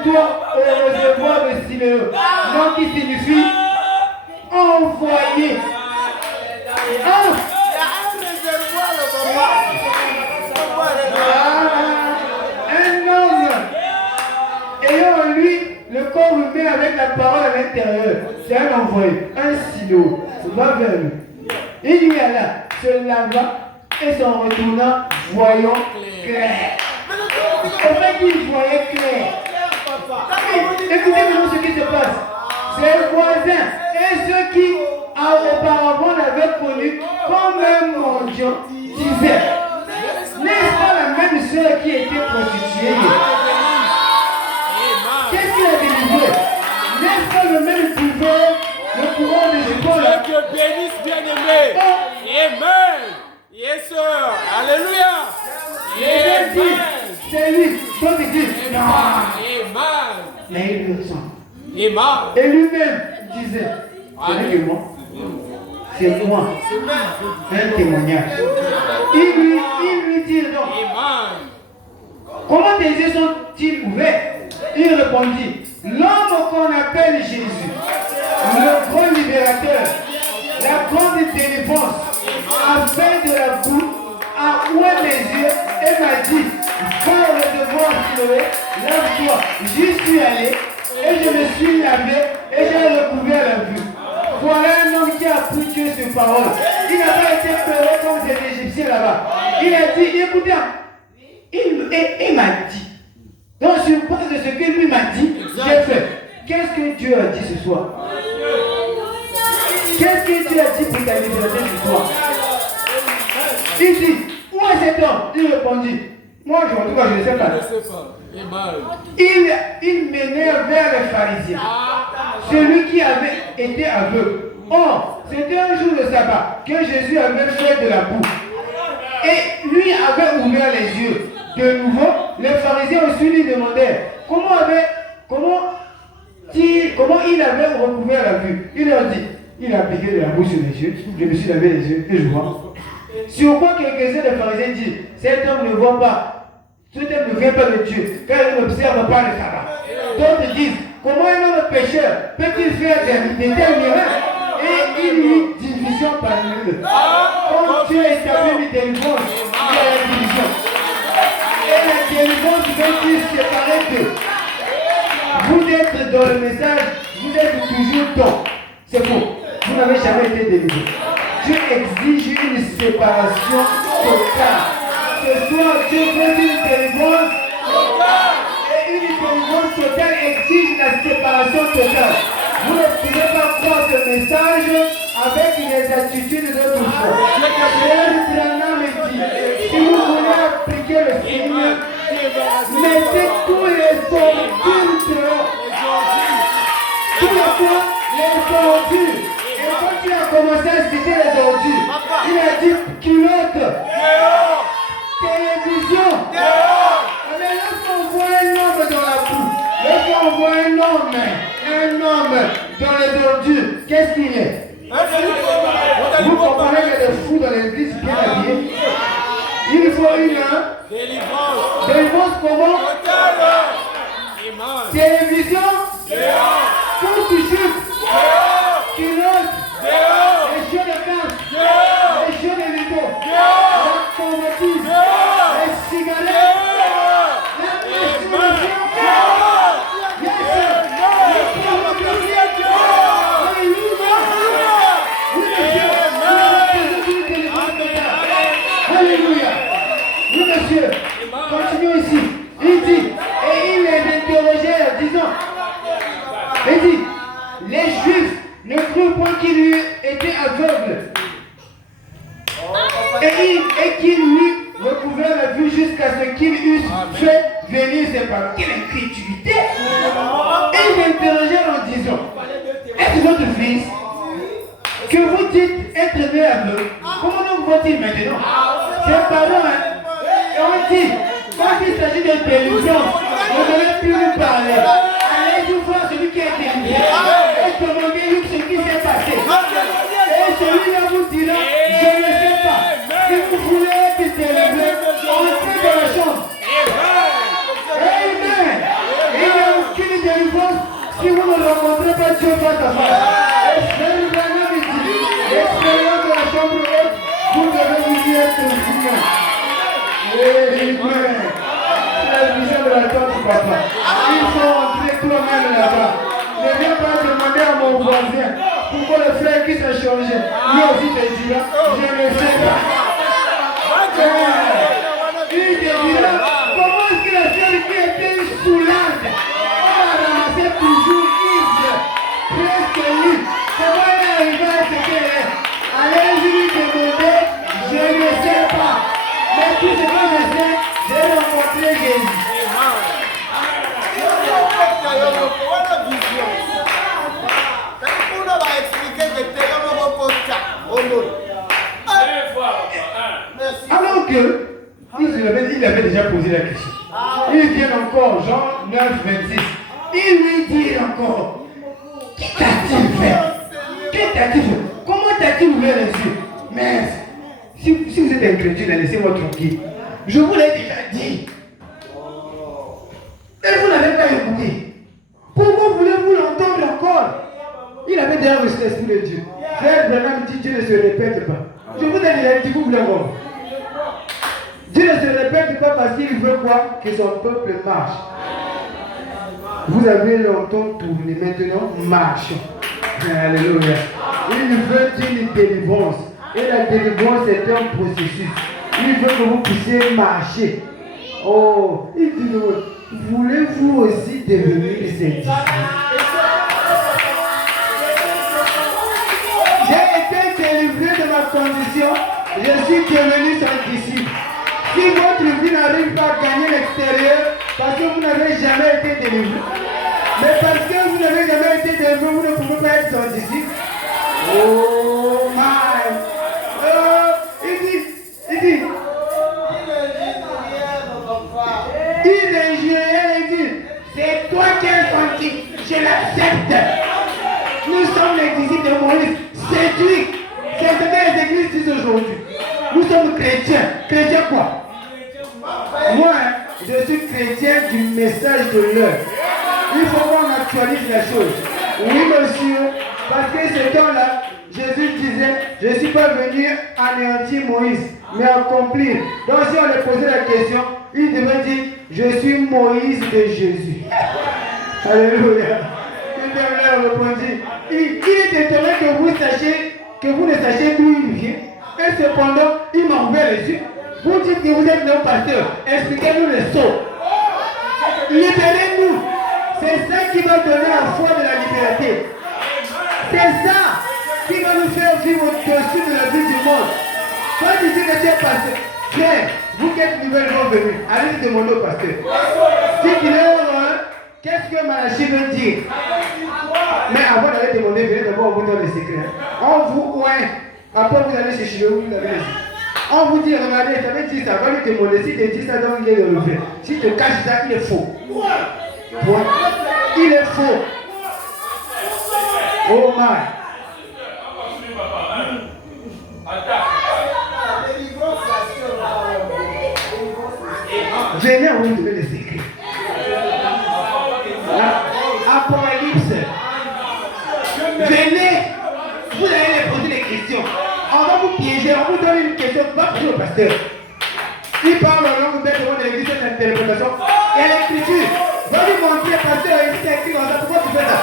Présente-toi au réservoir de Siméon. Donc qui signifie envoyé. Un homme ayant en lui le corps humain avec la parole à l'intérieur. C'est un envoyé, un silo. Va vers lui. Il y alla, se lava et s'en retournant, voyant clair. En fait, il voyait clair. Écoutez maintenant ce qui se passe. Ses voisins et ceux qui auparavant l'avaient connu comme un mendiant disaient: n'est-ce pas la même sœur qui était prostituée? Qu'est-ce qu'il a délivré? N'est-ce pas le même pouvoir de Jésus? Dieu te bénisse, bien-aimé. Amen. Yes, sir. Alléluia. Amen. C'est lui. Donc il dit non. Amen. Mais il lui ressemble. Amen. Et lui-même disait: ce n'est que moi. C'est moi. Un témoignage. Il lui dit donc: Amen. comment tes yeux sont-ils ouverts? Il répondit: l'homme qu'on appelle Jésus, le grand libérateur, la grande délivrance, a fait de la boue, a oué mes yeux et m'a dit: va au réservoir Siloé, lave-toi. J'y suis allé et je me suis lavé et j'ai recouvert la vue. Voilà un homme qui a pris Dieu sur parole. Il n'a pas été peuré comme ces Égyptiens là-bas. Il a dit: écoutez, il m'a dit. Donc sur base de ce que lui m'a dit, j'ai fait. Qu'est-ce que Dieu a dit ce soir? Qu'est-ce que Dieu a dit pour ta liberté ce soir? Il dit: où est cet homme? Il répondit: moi, en tout cas, je ne sais pas. Il menait vers les pharisiens, celui qui avait été aveugle. Or, c'était un jour de sabbat que Jésus avait fait de la boue. Et lui avait ouvert les yeux. De nouveau, les pharisiens aussi lui demandèrent comment il avait recouvert la vue. Il leur dit: il a appliqué de la boue sur les yeux, je me suis lavé les yeux et je vois. Sur quoi quelques-uns des pharisiens disent: cet homme ne voit pas, cet homme ne vient pas de Dieu, car il n'observe pas le sabbat. D'autres disent: comment un homme pécheur peut-il faire des tels miracles? Et il y eut division parmi eux. Quand Dieu a établi une délivrance, il y a la division. Et la délivrance veut-il séparer d'eux? Vous êtes dans le message, vous êtes toujours dans. C'est faux. Vous n'avez jamais été délivré. Dieu exige une séparation totale. Ce soir, Dieu veut une délivrance totale. Et une délivrance totale exige la séparation totale. Vous ne pouvez pas croire ce message avec les attitudes de tout ça. Le Branham dit: si vous voulez appliquer le signe, mettez tous les ordures dehors. Tous les fois, les ordures. Et quand il a commencé à citer les ordures, il a dit: culotte, télévision. Mais lorsqu'on voit un homme dans la boue, lorsqu'on voit un homme dans les ordures, qu'est-ce qu'il est? Vous comprenez qu'il y a des fous dans l'église bien habillés? Il faut une délivrance comment? Télévision, tout jupe, culotte, les jeux de casse, les jeux de lido, la convoitise, les cigarettes, la prostitution. Alléluia. Oui, monsieur. Continuons ici. Il dit, et il les interrogeait, disant, il dit: les Juifs ne crurent point qu'il lui était aveugle et qu'il lui recouvrait la vue jusqu'à ce qu'il eût fait venir ses parents. Quelle incrédulité! Et il l'interrogeait en disant: est-ce votre fils que vous dites être né aveugle? Comment donc va-t-il maintenant? C'est pardon, hein? Et on dit, quand il s'agit de délivrance, on ne devait plus nous parler. Allez-vous voir celui qui est délivré et demandez-lui ce qui s'est passé. Et celui-là vous dira: je ne sais pas. Si vous voulez être délivré, entrez dans la chambre. Amen. Il n'y a connaît pas Dieu face à face. Et c'est vraiment dit, l'expérience de la chambre haute, vous devez vous y être soumis. Amen. C'est la vision de la tante du papa. Il faut entrer toi-même là-bas. Ne viens pas demander à mon voisin pourquoi le frère qui s'est changé. Lui aussi te dira, je ne sais pas. Il te dira, comment est-ce que la sœur qui était soulante, on a ramassé toujours ivre, presque libre. Comment elle est arrivée à ce qu'elle est? Allez-y lui demander, je ne sais pas. Mais tout ce que je sais, j'ai rencontré Jésus. Alors que, il avait déjà posé la question. Il vient encore, Jean 9, 26. Il lui dit encore, qui t'a-t-il fait? Qui t'a-t-il fait? Comment t'a-t-il ouvert les yeux? Mais si vous êtes incrédule, laissez-moi tranquille. Je vous l'ai déjà dit. Et vous n'avez pas écouté. Pourquoi voulez-vous l'entendre encore? Il avait déjà reçu l'Esprit de Dieu. Frère Branham dit Dieu ne se répète pas. Je vous ai déjà dit, vous voulez voir. Dieu ne se répète pas parce qu'il veut quoi? Que son peuple marche. Vous avez longtemps tourné, maintenant marche. Alléluia. Il veut une délivrance. Et la délivrance est un processus. Il veut que vous puissiez marcher. Oh, il dit, voulez-vous aussi devenir ses disciples? J'ai été délivré de ma condition. Je suis devenu son disciple. Si votre vie n'arrive pas à gagner l'extérieur, parce que vous n'avez jamais été délivré, mais parce que vous n'avez jamais été délivré, vous ne pouvez pas être son disciple. Oh my! Il dit, il est ingénieur, il dit, c'est toi qui es senti, je l'accepte. Nous sommes les disciples de Moïse, séduits. C'est ce que les églises disent aujourd'hui. Nous sommes chrétiens. Chrétiens quoi? Moi, je suis chrétien du message de l'heure. Il faut qu'on actualise les choses. Oui, monsieur, parce que ce temps-là, Jésus disait, je ne suis pas venu anéantir Moïse, mais accomplir. Donc si on lui posait la question, il devait dire, je suis Moïse de Jésus. Alléluia. Il devait répondre, il est étonné que vous sachiez, que vous ne sachiez d'où il vient. Et cependant, il m'a ouvert les yeux. Vous dites que vous êtes nos pasteurs. Expliquez-nous les sauts. Libérez-nous. C'est ça qui va donner la foi de la liberté. C'est ça qui va nous faire vivre au-dessus de la vie du monde. Quand tu dis que tu es pasteur, frère, vous qui êtes nouvellement venus, allez demander au pasteur. Si tu es heureux, qu'est-ce que Malachi veut dire? Mais avant d'aller demander, venez d'abord, on vous donne les secrets. On vous, ouais. Après, vous allez chercher où vous avez les secrets. On vous dit, regardez, ça veut dire ça, va lui demander. Si tu dis ça, donc il est le vrai. Si tu caches ça, il est faux. Point. Il est faux. Oh my. Venez, on vous donner les secrets. Apocalypse. Venez, vous allez les poser des questions. On va vous piéger, on vous donne une question, va prier au pasteur. Il parle en langue bête devant l'église, cette interprétation. Et l'écriture, va lui montrer, pasteur, il s'est écrit dans ça, pourquoi tu fais ça?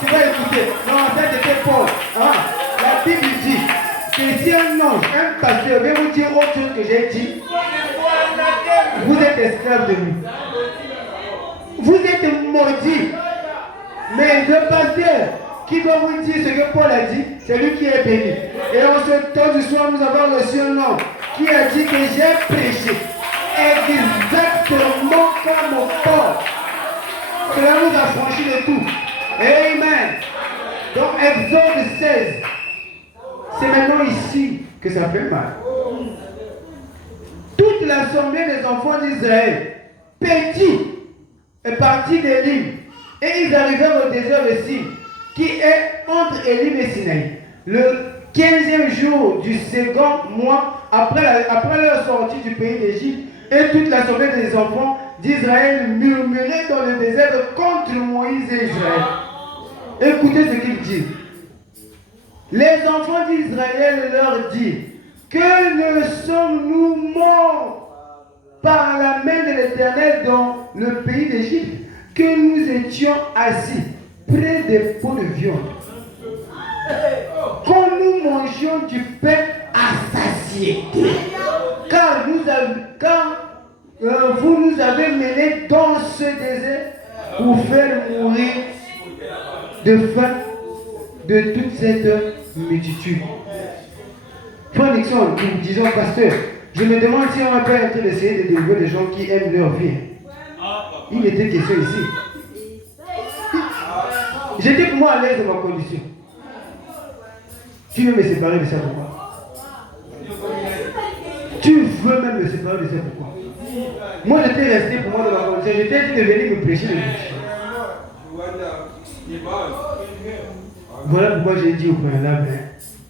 Tu vas écouter. Non, ça c'était Paul. La Bible dit que si un ange, un pasteur vient vous dire autre chose que j'ai dit, vous êtes esclave de lui. Vous êtes maudit. Mais le pasteur qui va vous dire ce que Paul a dit, c'est lui qui est béni. Et en ce temps du soir, nous avons reçu un homme qui a dit que j'ai prêché exactement comme Paul. Cela nous a franchi de tout. Amen. Donc Exode 16. C'est maintenant ici que ça fait mal. Toute l'assemblée des enfants d'Israël, petits, est partie d'Élim. Et ils arrivèrent au désert de Sin, qui est entre Élim et Sinaï. Le 15e jour du second mois, après leur sortie du pays d'Égypte, et toute l'assemblée des enfants d'Israël murmurait dans le désert contre Moïse et Israël. Écoutez ce qu'il dit. Les enfants d'Israël leur disent, que ne sommes-nous morts par la main de l'Éternel dans le pays d'Égypte, que nous étions assis près des pots de viande, quand nous mangions du pain à satiété, car vous nous avez menés dans ce désert pour faire mourir de faim de toute cette multitude. Frère Nixon, nous disons, pasteur, je me demande si on va pas être essayer de délivrer des gens qui aiment leur vie. Il était question ici. J'étais pour moi à l'aise de ma condition. Tu veux me séparer de ça pourquoi? Tu veux même me séparer de ça pourquoi? Moi j'étais resté pour moi dans ma condition. J'étais dit de venir me prêcher le bouche. Voilà pourquoi j'ai dit au préalable,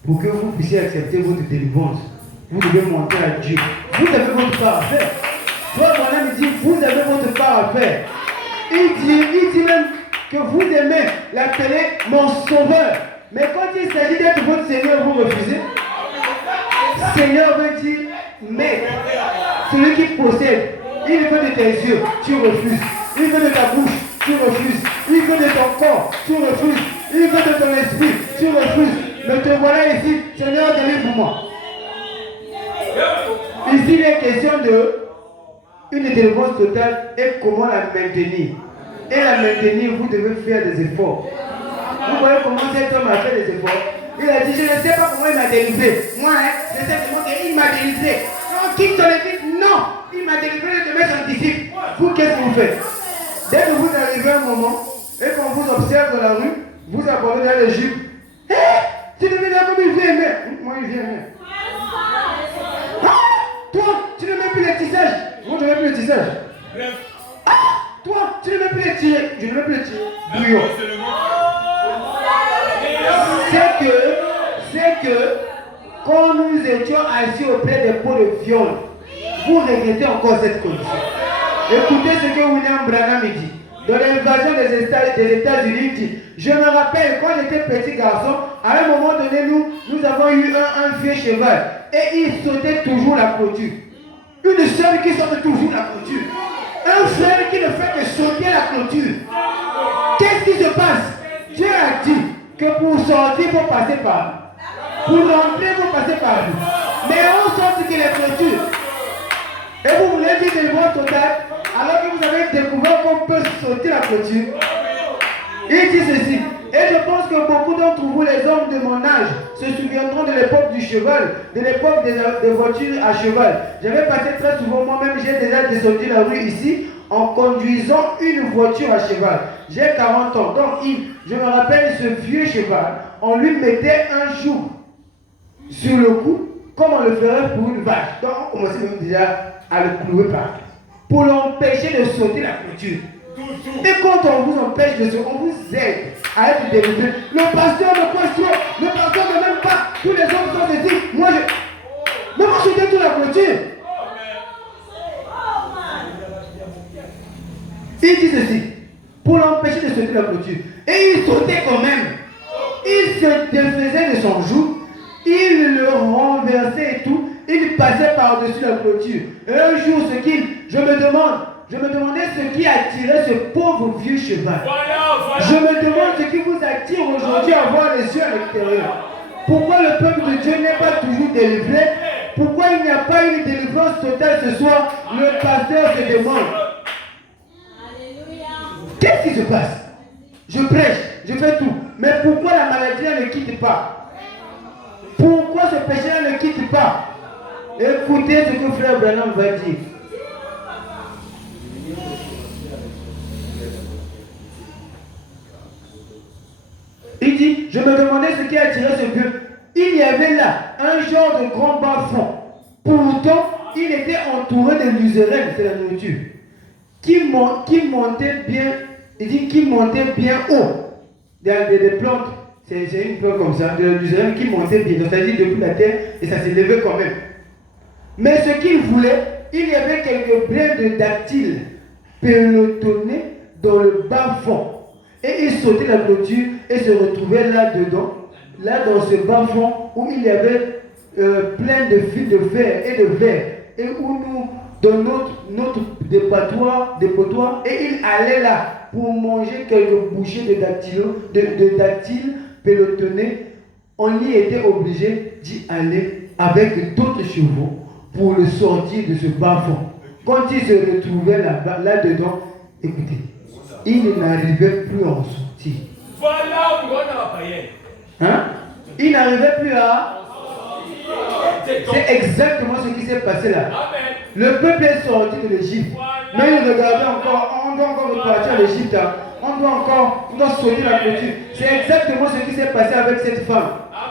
pour que vous puissiez accepter votre délivrance, vous devez monter à Dieu. Vous avez votre part à faire. Toi, mon ami dit, vous avez votre part à faire. Il dit même que vous aimez l'appeler mon sauveur. Mais quand il s'agit d'être votre Seigneur, vous refusez. Seigneur veut dire maître, celui qui possède. Il veut de tes yeux, tu refuses. Il veut de ta bouche, tu refuses. Il veut de ton corps, tu refuses. Il veut de ton esprit, tu refuses. Mais te voilà ici, Seigneur, délivre-moi. Ici, il est question de une délivrance totale et comment la maintenir. Et la maintenir, vous devez faire des efforts. Vous voyez comment cet homme a fait des efforts. Il a dit, je ne sais pas comment il m'a délivré. Moi, je sais seulement qu'il m'a délivré. Non, quitte ton équipe, non. Il m'a délivré de mettre son disciple. Vous, qu'est-ce que vous faites? Dès que vous arrivez à un moment, et qu'on vous observe dans la rue, vous abordez dans les jupes. Hé, tu devais dire comme il vient aimer. Moi, il vient aimer. Toi, tu ne mets plus les tissages. Moi, je ne mets plus les tissages. Toi, tu ne mets plus les tirer. Je ne mets plus les tirer. Brouillon. C'est que quand nous étions assis auprès des pots de viande, vous regrettez encore cette condition. Écoutez ce que William Branham dit. Dans l'invasion des États-Unis, il dit, je me rappelle quand j'étais petit garçon, à un moment donné, nous avons eu un vieux cheval et il sautait toujours la clôture. Une sœur qui saute toujours la clôture. Un frère qui ne fait que sauter la clôture. Qu'est-ce qui se passe? Dieu a dit que pour sortir, il faut passer par nous. Pour rentrer, il faut passer par nous. Mais on sort que les clôtures. Et vous voulez dire des voix totales alors que vous avez découvert qu'on peut sauter la clôture. Il dit ceci. Et je pense que beaucoup d'entre vous, les hommes de mon âge, se souviendront de l'époque du cheval, de l'époque des voitures à cheval. J'avais passé très souvent, moi-même, j'ai déjà descendu la rue ici en conduisant une voiture à cheval. J'ai 40 ans. Donc, je me rappelle ce vieux cheval, on lui mettait un joug sur le cou, comme on le ferait pour une vache. Donc, on commençait même déjà à le clouer partout, pour l'empêcher de sauter la clôture. Et quand on vous empêche de sauter, on vous aide à être délivré. Le pasteur me questionne, le pasteur ne m'aime pas. Tous les hommes sont ici. Moi, mais moi, je sautais toute la clôture. Il dit ceci, pour l'empêcher de sauter la clôture. Et il sautait quand même. Il se défaisait de son joug, il le renversait et tout. Il passait par-dessus la clôture. Et un jour, je me demandais ce qui attirait ce pauvre vieux cheval. Je me demande ce qui vous attire aujourd'hui à voir les yeux à l'extérieur. Pourquoi le peuple de Dieu n'est pas toujours délivré? Pourquoi il n'y a pas une délivrance totale ce soir? Le pasteur se demande. Qu'est-ce qui se passe? Je prêche, je fais tout. Mais pourquoi la maladie ne quitte pas? Pourquoi ce péché ne quitte pas? Écoutez ce que frère Branham va dire. Il dit, je me demandais ce qui attirait ce vieux. Il y avait là un genre de grand bas-fond. Pourtant, il était entouré de luzerne, c'est la nourriture, qui montait bien, il dit qu'il montait bien haut. Des plantes, c'est une plante comme ça, de la luzerne qui montait bien, c'est-à-dire depuis la terre, et ça s'est levé quand même. Mais ce qu'il voulait, il y avait quelques brins de dactyles pelotonnés dans le bas-fond. Et il sautait la clôture et se retrouvait là-dedans, là dans ce bas-fond où il y avait plein de fils de fer et de verre. Et où nous, dans notre dépotoir, et il allait là pour manger quelques bouchées de dactyles pelotonnés. On y était obligé d'y aller avec d'autres chevaux pour le sortir de ce bas-fond. Quand il se retrouvait là-dedans, écoutez, il n'arrivait plus à en sortir. Voilà où on a prié. Hein? Il n'arrivait plus à... C'est exactement ce qui s'est passé là. Amen. Le peuple est sorti de l'Égypte. Mais il regardait encore, on doit encore repartir à l'Égypte. Hein. On doit sauter la clôture. C'est exactement ce qui s'est passé avec cette femme.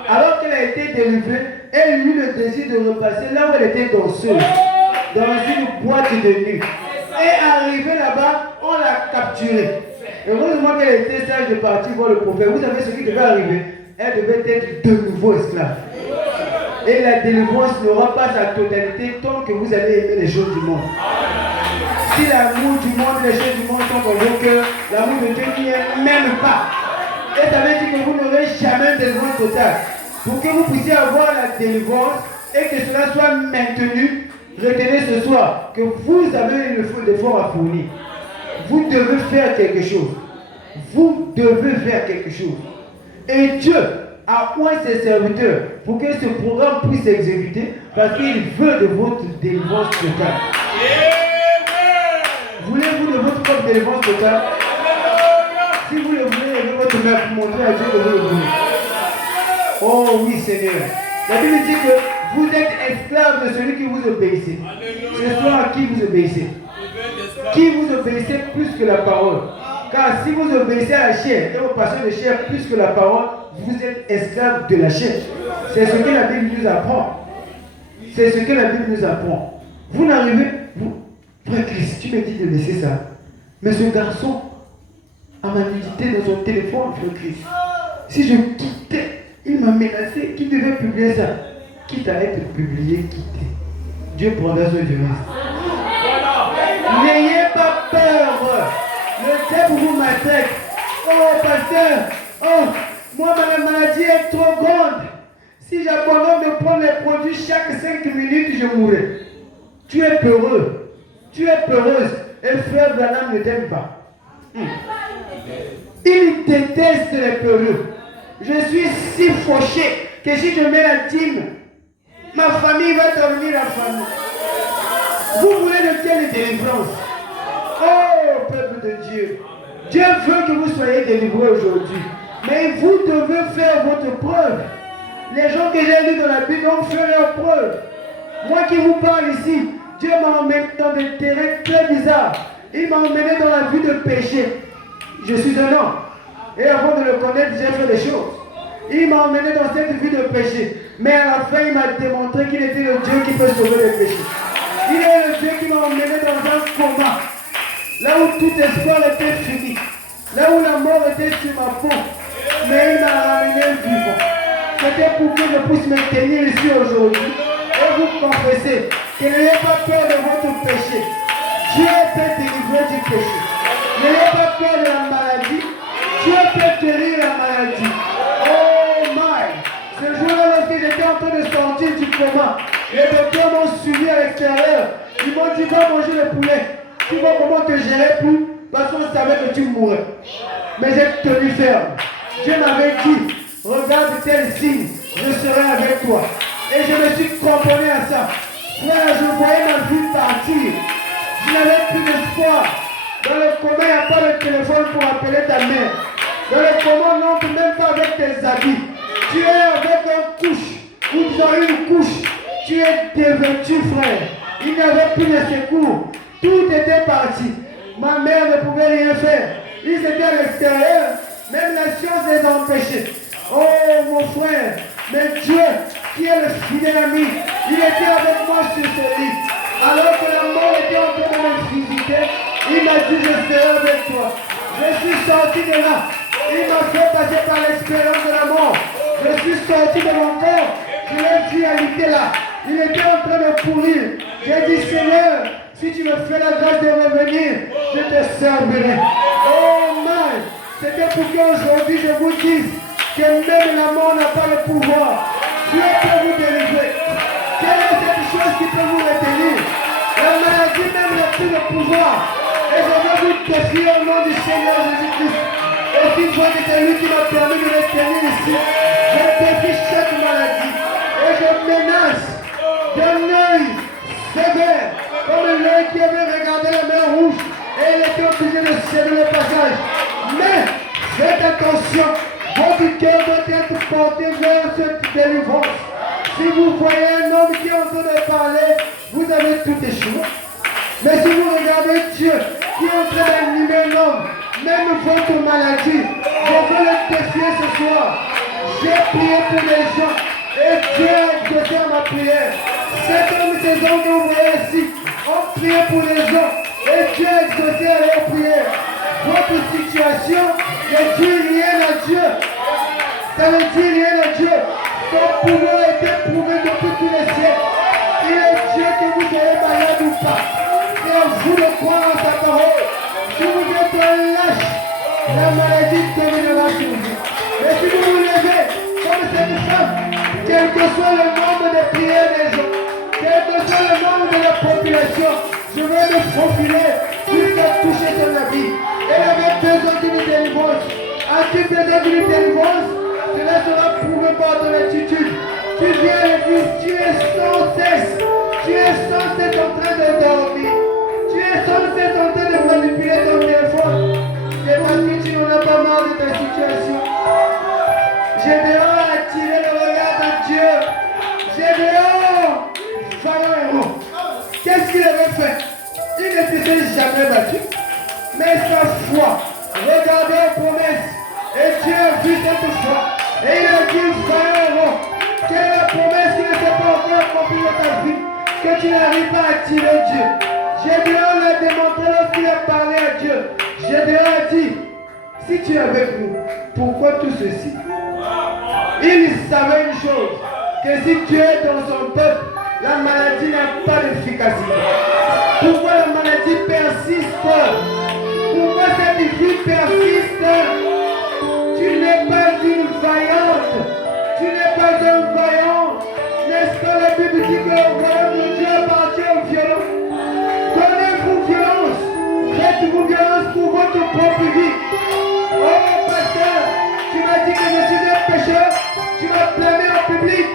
Alors qu'elle a été délivrée, elle eut le désir de repasser là où elle était danseuse. Dans une boîte de nuit. Et arrivée là-bas, on l'a capturée. Heureusement qu'elle était sage de partir voir le prophète. Vous savez ce qui devait arriver? Elle devait être de nouveau esclave. Et la délivrance n'aura pas sa totalité tant que vous allez aimer les choses du monde. Si l'amour du monde, les choses du monde sont dans vos cœurs, l'amour de Dieu n'y est même pas. Et ça veut dire que vous n'aurez jamais de délivrance totale. Pour que vous puissiez avoir la délivrance et que cela soit maintenu, retenez ce soir que vous avez le effort à fournir. Vous devez faire quelque chose. Vous devez faire quelque chose. Et Dieu a oint ses serviteurs pour que ce programme puisse s'exécuter parce qu'il veut de votre délivrance totale. Voulez-vous de votre propre délivrance totale? Si vous le voulez, levez votre main pour montrer à Dieu que vous le voulez. Oh oui Seigneur. La Bible dit que vous êtes esclaves de celui qui vous obéissez. Ce soir à qui vous obéissez? Qui vous obéissez plus que la parole? Car si vous obéissez à la chair et aux passions de chair plus que la parole, vous êtes esclaves de la chair. C'est ce que la Bible nous apprend. C'est ce que la Bible nous apprend. Vous n'arrivez... Frère Christ, tu me dis de laisser ça. Mais ce garçon a ma nudité dans son téléphone, frère Christ. Si je quittais, il m'a menacé qu'il devait publier ça. Quitte à être publié, quitter. Dieu prendra soin du reste. N'ayez pas peur. Le diable vous m'attaque. Oh, pasteur. Oh, moi, ma maladie est trop grande. Si j'abandonne de prendre les produits chaque 5 minutes, je mourrai. Tu es peureux. Tu es peureuse. Et frère Branham ne t'aime pas. Il déteste les peureux. Je suis si fauché que si je mets la dîme, ma famille va devenir la famille. Vous voulez de quelle délivrance? Oh, peuple de Dieu. Dieu veut que vous soyez délivrés aujourd'hui. Mais vous devez faire votre preuve. Les gens que j'ai lus dans la Bible ont fait leur preuve. Moi qui vous parle ici, Dieu m'a emmené dans des terrains très bizarres. Il m'a emmené dans la vie de péché. Je suis un homme. Et avant de le connaître, j'ai fait des choses. Il m'a emmené dans cette vie de péché. Mais à la fin, il m'a démontré qu'il était le Dieu qui peut sauver les péchés. Il est le Dieu qui m'a emmené dans un coma. Là où tout espoir était fini. Là où la mort était sur ma peau. Mais il m'a ramené vivant. C'était pour que je puisse me tenir ici aujourd'hui. Et vous confesser que n'ayez pas peur de votre péché. Dieu peut délivrer du péché. N'ayez pas peur de la maladie. Dieu peut guérir la maladie. Oh my! Ce jour-là, lorsque j'étais en train de sortir du coma, les docteurs m'ont suivi à l'extérieur. Ils m'ont dit, va manger le poulet. Tu vois comment te gérer plus? Parce qu'on savait que tu mourrais. Mais j'ai tenu ferme. Dieu m'avait dit, regarde tel signe, je serai avec toi. Et je me suis cramponné à ça. Frère, je voyais ma vie partir. Je n'avais plus d'espoir. Dans le coma, il n'y a pas de téléphone pour appeler ta mère. Dans le coma, on n'entre même pas avec tes habits. Tu es avec un couche. Ou dans une couche. Tu es dévêtu, frère. Il n'y avait plus de secours. Tout était parti. Ma mère ne pouvait rien faire. Ils étaient à l'extérieur. Même la science les a empêchés. Oh mon frère, mais Dieu, qui est le fidèle ami, il était avec moi sur ce lit. Alors que la mort était en train de me visiter, il m'a dit, je serai avec toi. Je suis sorti de là. Il m'a fait passer par l'expérience de la mort. Je suis sorti de mon corps. Je l'ai vu habiter là. Il était en train de pourrir. J'ai dit, Seigneur, si tu me fais la grâce de revenir, je te servirai. Oh man, C'était pour qu'aujourd'hui je vous dise que même la mort n'a pas le pouvoir. Dieu peut vous délivrer. Quelle est cette chose qui peut vous retenir? La maladie même n'a plus le pouvoir. Et je veux vous défier au nom du Seigneur Jésus-Christ. Et s'il faut que c'est lui qui m'a permis de les tenir ici, je défie chaque maladie. Et je menace d'un œil sévère, comme l'œil qui avait regardé la mer rouge. Et il était obligé de céder le passage. Mais faites attention, votre cœur doit être porté vers cette délivrance. Si vous voyez un homme qui est en train de parler, vous avez tout échoué. Mais si vous regardez Dieu qui est en train d'animer un homme, même votre maladie, je veux le défier ce soir. J'ai prié pour les gens et Dieu a exaucé ma prière. Cet homme et ces hommes que vous voyez ici ont prié pour les gens et Dieu a exaucé à leur prière. Votre situation ne dit rien à Dieu. Ça ne dit rien à Dieu. Son pouvoir a été prouvé depuis tous les siècles. Il est Dieu que vous soyez malade ou pas. C'est à vous de croire en sa parole. Si vous êtes un lâche, la maladie terminera sur vous. Mais si vous vous levez comme cette femme, quel que soit le nombre de prières des gens, quel que soit le nombre de la population, je vais me faufiler jusqu'à toucher son habit. Elle avait besoin d'une délivrance. As-tu besoin d'une délivrance? Cela sera prouvé par ton attitude. Tu viens et dis, tu es sans cesse en train de dormir. Tu es sans cesse en train de manipuler ton téléphone. C'est parce que tu n'en as pas marre de ta situation. J'ai dehors attiré le regard de Dieu. J'ai dehors Pharaon héros. Qu'est-ce qu'il avait fait? Il ne s'était jamais battu. Mais sa foi, regardez la promesse. Et Dieu a vu cette foi. Et il a dit, Pharaon, quelle est la promesse qui ne s'est pas encore accomplie dans ta vie? Que tu n'arrives pas à attirer Dieu. Gédéon l'a démontré lorsqu'il a parlé à Dieu. Gédéon a dit, si tu es avec nous, pourquoi tout ceci? Il savait une chose, que si Dieu est dans son peuple, la maladie n'a pas d'efficacité. Pourquoi la maladie persiste? Pourquoi cette vie persiste? Tu n'es pas une vaillante. Tu n'es pas un vaillant. N'est-ce pas la Bible dit que le royaume de Dieu appartient aux violents? Donnez-vous violence. Faites-vous violence pour votre propre vie. Oh pasteur, tu m'as dit que je suis un pécheur. Tu m'as blâmé en public.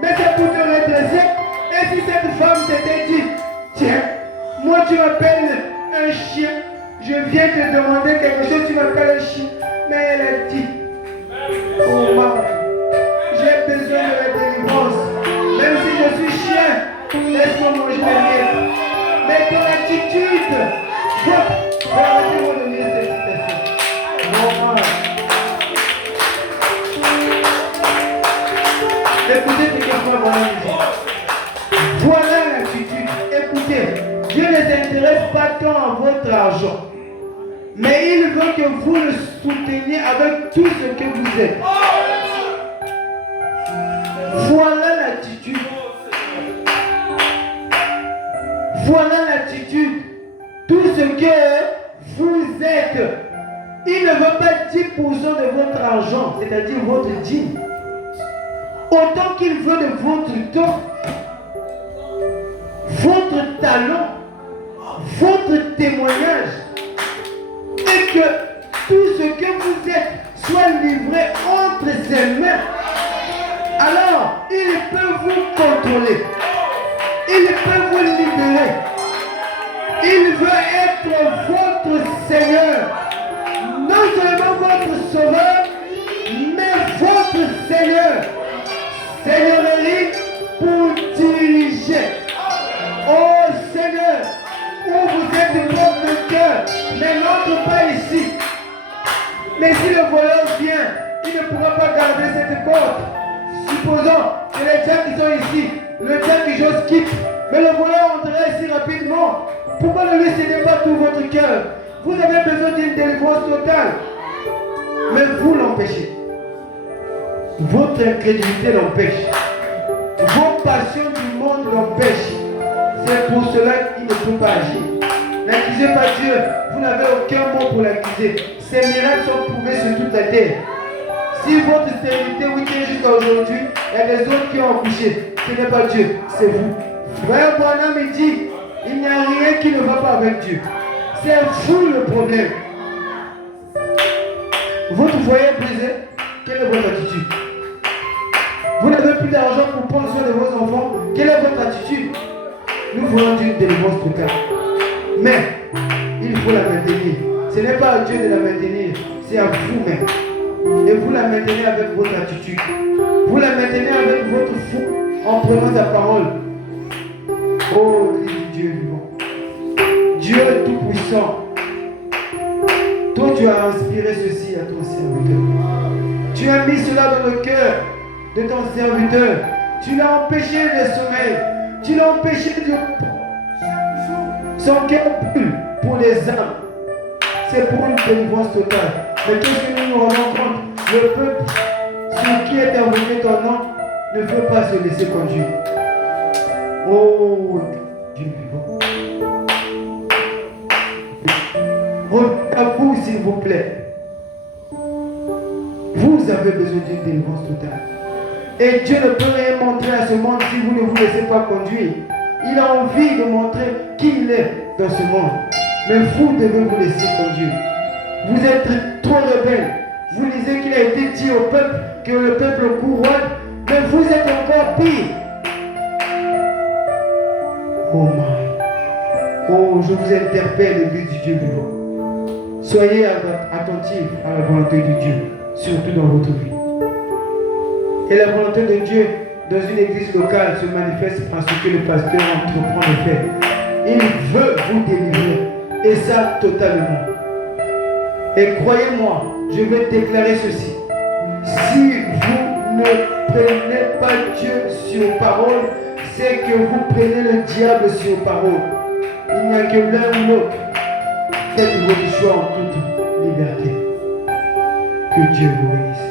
Mais c'est pour te redresser. Et si cette femme s'était dit, tiens, moi tu m'appelles un chien. Je viens te demander quelque chose, tu m'appelles un chien. Mais elle a dit, oh maman, j'ai besoin de la délivrance. Même si je suis chien, laisse-moi manger le mien. Mais ton attitude, arrêtez-moi de lire cette citation. Maman. Écoutez ce que moi dit. Voilà l'attitude. Écoutez, Dieu ne s'intéresse pas tant à votre argent. Mais il veut que vous le souteniez avec tout ce que vous êtes. Voilà l'attitude. Voilà l'attitude. Tout ce que vous êtes. Il ne veut pas 10% de votre argent, c'est-à-dire votre dîme. Autant qu'il veut de votre temps, votre talent, votre témoignage. Et que tout ce que vous êtes soit livré entre ses mains. Alors, il peut vous contrôler. Il peut vous libérer. Il veut être votre Seigneur. Non seulement votre Sauveur, mais votre Seigneur. Seigneurie pour diriger. Oh Seigneur, où vous êtes propre de cœur, mais n'entre pas ici. Mais si le voleur vient, il ne pourra pas garder cette porte. Supposons que les gens qui sont ici, le temps qui j'ose quitte, mais le voleur entrera ici rapidement. Pourquoi ne lui cédez pas tout votre cœur? Vous avez besoin d'une délivrance totale. Mais vous l'empêchez. Votre incrédulité l'empêche. Vos passions du monde l'empêchent. C'est pour cela qu'il ne peut pas agir. L'accusé n'accusez pas Dieu, vous n'avez aucun mot pour l'accuser. Ces miracles sont prouvés sur toute la terre. Si votre stérilité vous tient jusqu'à aujourd'hui, il y a des autres qui ont accouché. Ce n'est pas Dieu, c'est vous. Frère Branham me dit, il n'y a rien qui ne va pas avec Dieu. C'est vous le problème. Votre foyer est brisé, quelle est votre attitude? Vous n'avez plus d'argent pour prendre soin de vos enfants, quelle est votre attitude? Nous voulons une délivrance totale. Mais, il faut la maintenir. Ce n'est pas à Dieu de la maintenir, c'est à vous-même. Et vous la maintenez avec votre attitude. Vous la maintenez avec votre foi en prenant sa parole. Oh, Dieu vivant. Dieu est tout puissant. Toi, tu as inspiré ceci à ton serviteur. Tu as mis cela dans le cœur de ton serviteur. Tu l'as empêché de sommeil. Tu l'as empêché de... Son cœur brûle pour les âmes. C'est pour une délivrance totale. Mais qu'est-ce que nous nous rendons compte? Le peuple, sur qui est invoqué ton nom, ne veut pas se laisser conduire. Oh, Dieu vivant. Revenez à vous, s'il vous plaît. Vous avez besoin d'une délivrance totale. Et Dieu ne peut rien montrer à ce monde si vous ne vous laissez pas conduire. Il a envie de montrer qui il est dans ce monde. Mais vous devez vous laisser conduire. Vous êtes trop rebelle. Vous lisez qu'il a été dit au peuple que le peuple couronne, mais vous êtes encore pire. Oh my. Oh, je vous interpelle, Église du Dieu vivant. Soyez attentifs à la volonté de Dieu, surtout dans votre vie. Et la volonté de Dieu dans une église locale se manifeste par ce que le pasteur entreprend de faire. Il veut vous délivrer, et ça totalement. Et croyez-moi, je vais déclarer ceci. Si vous ne prenez pas Dieu sur parole, c'est que vous prenez le diable sur parole. Il n'y a que l'un ou l'autre. Faites votre choix en toute liberté. Que Dieu vous bénisse.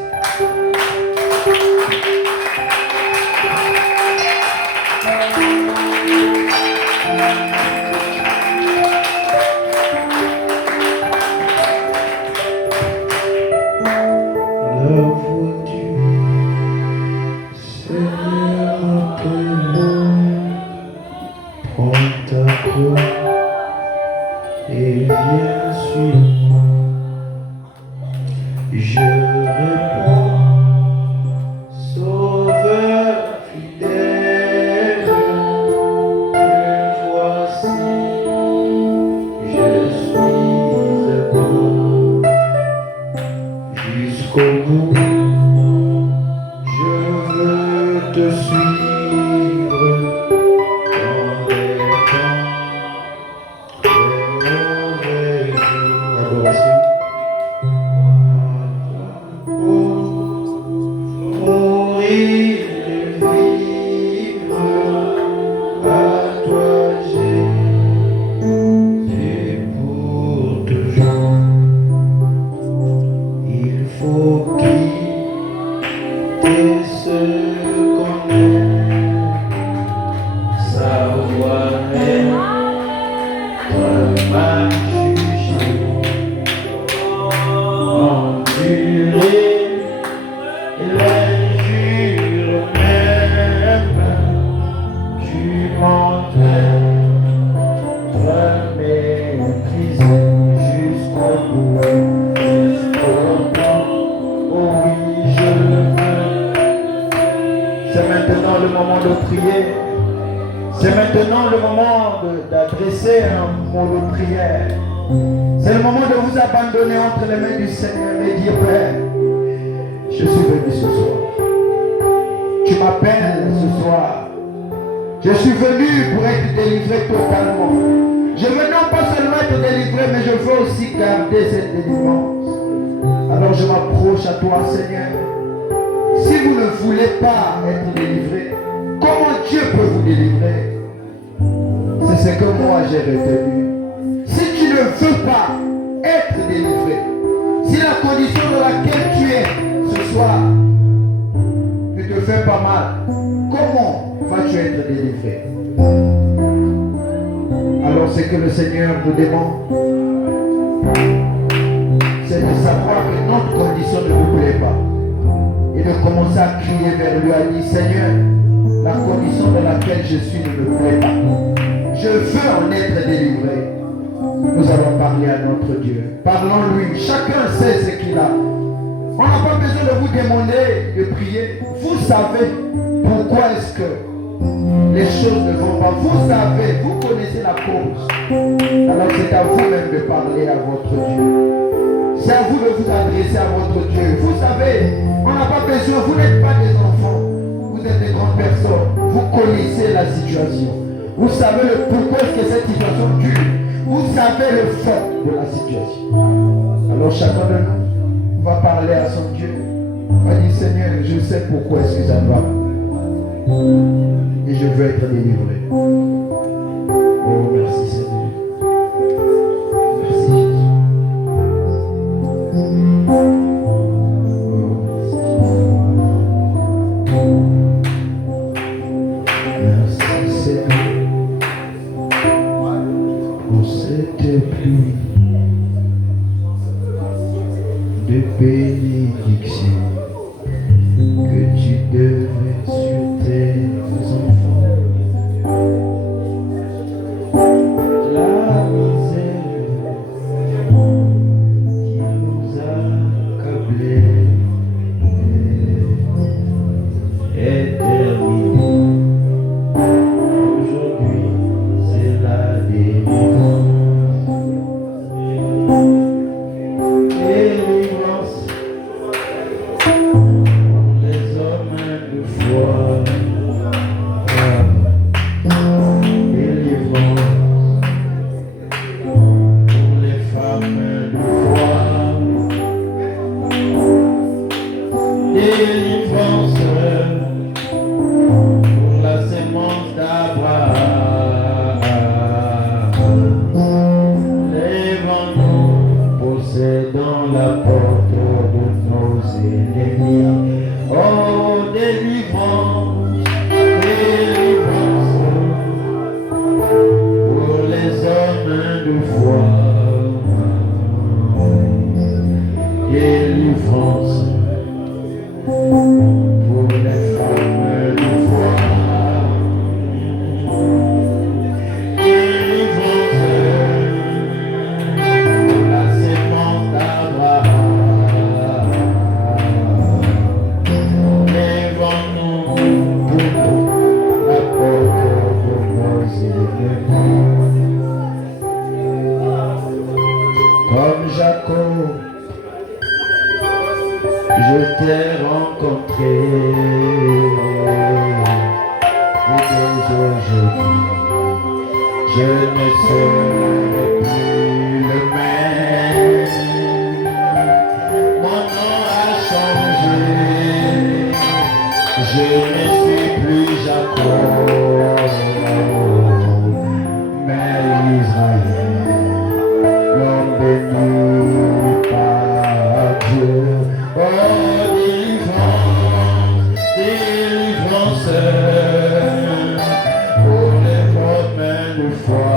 Alors ce que le Seigneur nous demande, c'est de savoir que notre condition ne vous plaît pas. Et de commencer à crier vers lui, à dire, Seigneur, la condition dans laquelle je suis ne me plaît pas. Je veux en être délivré. Nous allons parler à notre Dieu. Parlons-lui. Chacun sait ce qu'il a. On n'a pas besoin de vous demander de prier. Vous savez pourquoi est-ce que les choses ne vont pas. Vous savez, vous connaissez la cause. Alors c'est à vous-même de parler à votre Dieu. C'est à vous de vous adresser à votre Dieu. Vous savez, on n'a pas besoin, vous n'êtes pas des enfants. Vous êtes des grandes personnes. Vous connaissez la situation. Vous savez pourquoi est-ce que cette situation dure. Vous savez le fond de la situation. Alors chacun de nous va parler à son Dieu. Va dire, Seigneur, je sais pourquoi est-ce que ça va. Et je veux être délivré. Oh, merci Seigneur. Merci Jésus. Merci Seigneur pour cette pluie de bénédiction que tu devais sur tes enfants. La misère qui nous a accablés est terminée. Aujourd'hui, c'est la délivrance. Délivrance pour les hommes de foi. Délivrance pour les femmes de foi. Délivrance pour la sémence d'Abraham. Lèvons-nous, possédons la porte de nos ennemis. Oh, délivrance, délivrance pour les hommes de foi. Délivrance pour les femmes de foi. Délivrance pour la sémence d'Abraham. Lèvons-nous pour la porte de nos ennemis. Comme Jacob, je t'ai rencontré. Et dès aujourd'hui, je ne serai plus le même. Mon nom a changé. Je ne suis plus Jacob, mais Israël, l'homme béni par Dieu. Oh, délivrance, délivrance pour les hommes de foi.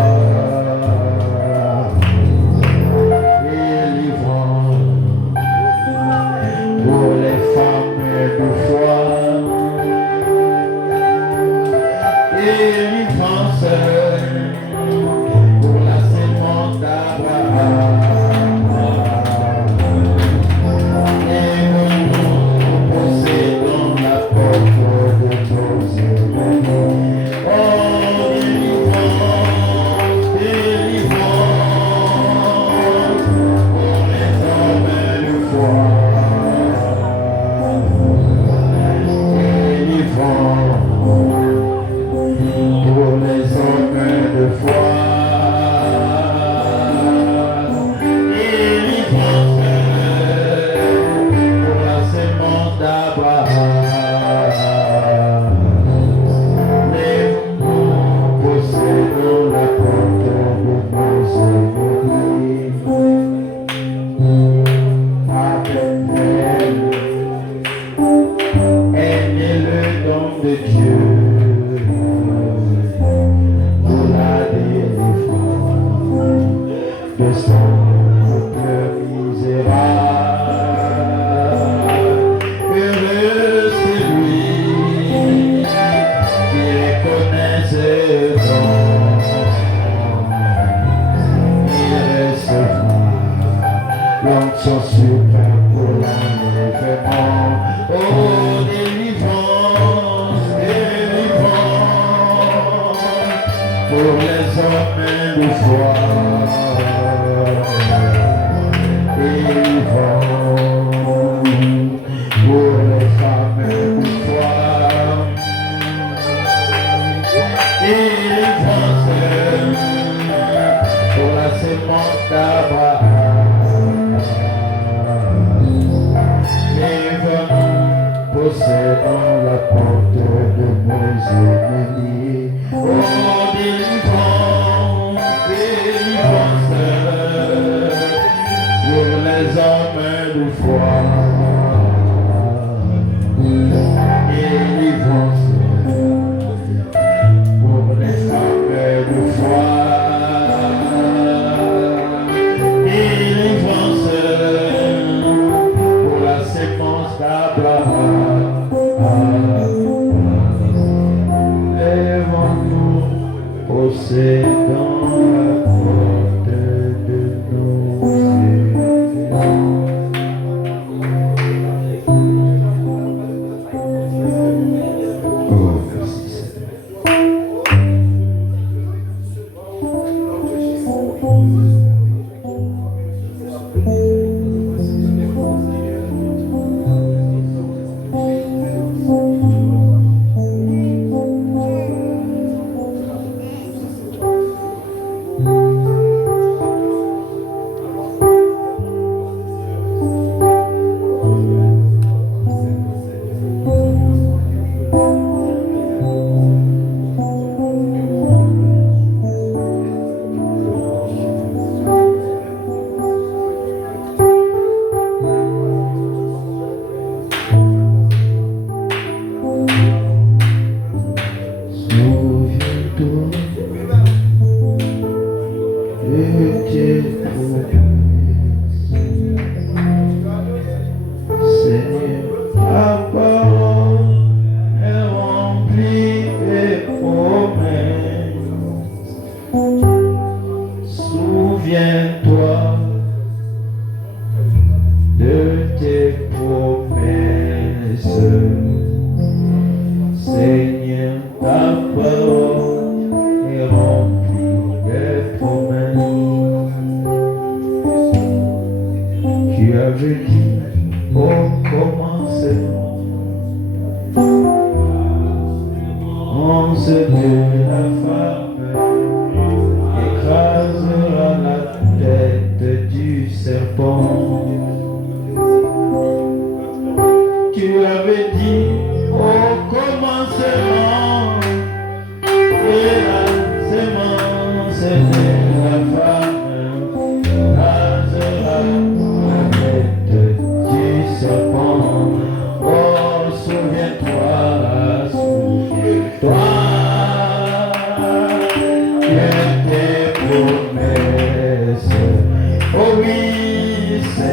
de son peuple misérable. Heureux celui qui reconnaît ce nom. Il recevra l'onction suprême pour l'enlèvement. Oh, délivrance, délivrance pour les hommes de foi. Délivrance pour les femmes de foi. Délivrance pour la sémence d'Abraham. Possédant la porte de nos ennemis. Oh, délivrance, délivrance pour les hommes de foi. Délivrance pour les femmes de foi. Délivrance pour la sémence d'Abraham. Lèvons-nous, possédant la porte de nos ennemis. Oh, merci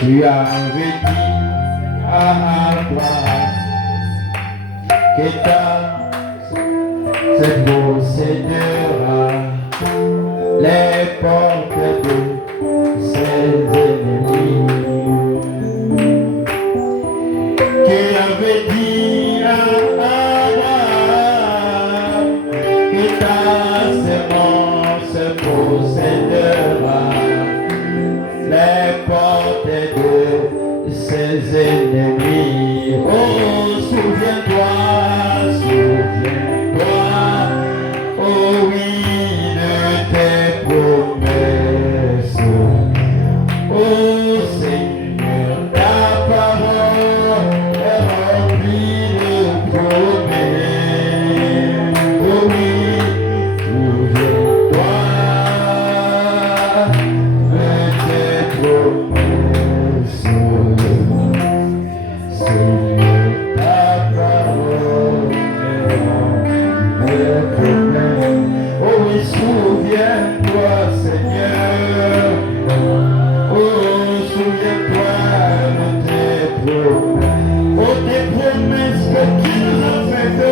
Tu avais dit à Abraham qu'État se possédera les portes de ses ennemis. Tu avais dit à Abraham que ta semence possédera les portes de ses ennemis. Oh, souviens-toi, souviens-toi, oh oui, de tes promesses. Oh Seigneur, ta parole est remplie de promesses. Oh oui, souviens-toi de tes promesses. Seigneur, ta parole est remplie de promesses. Oh oui, souviens-toi, Seigneur. Oh, souviens-toi de tes promesses. Oh, tes promesses que tu nous as faites.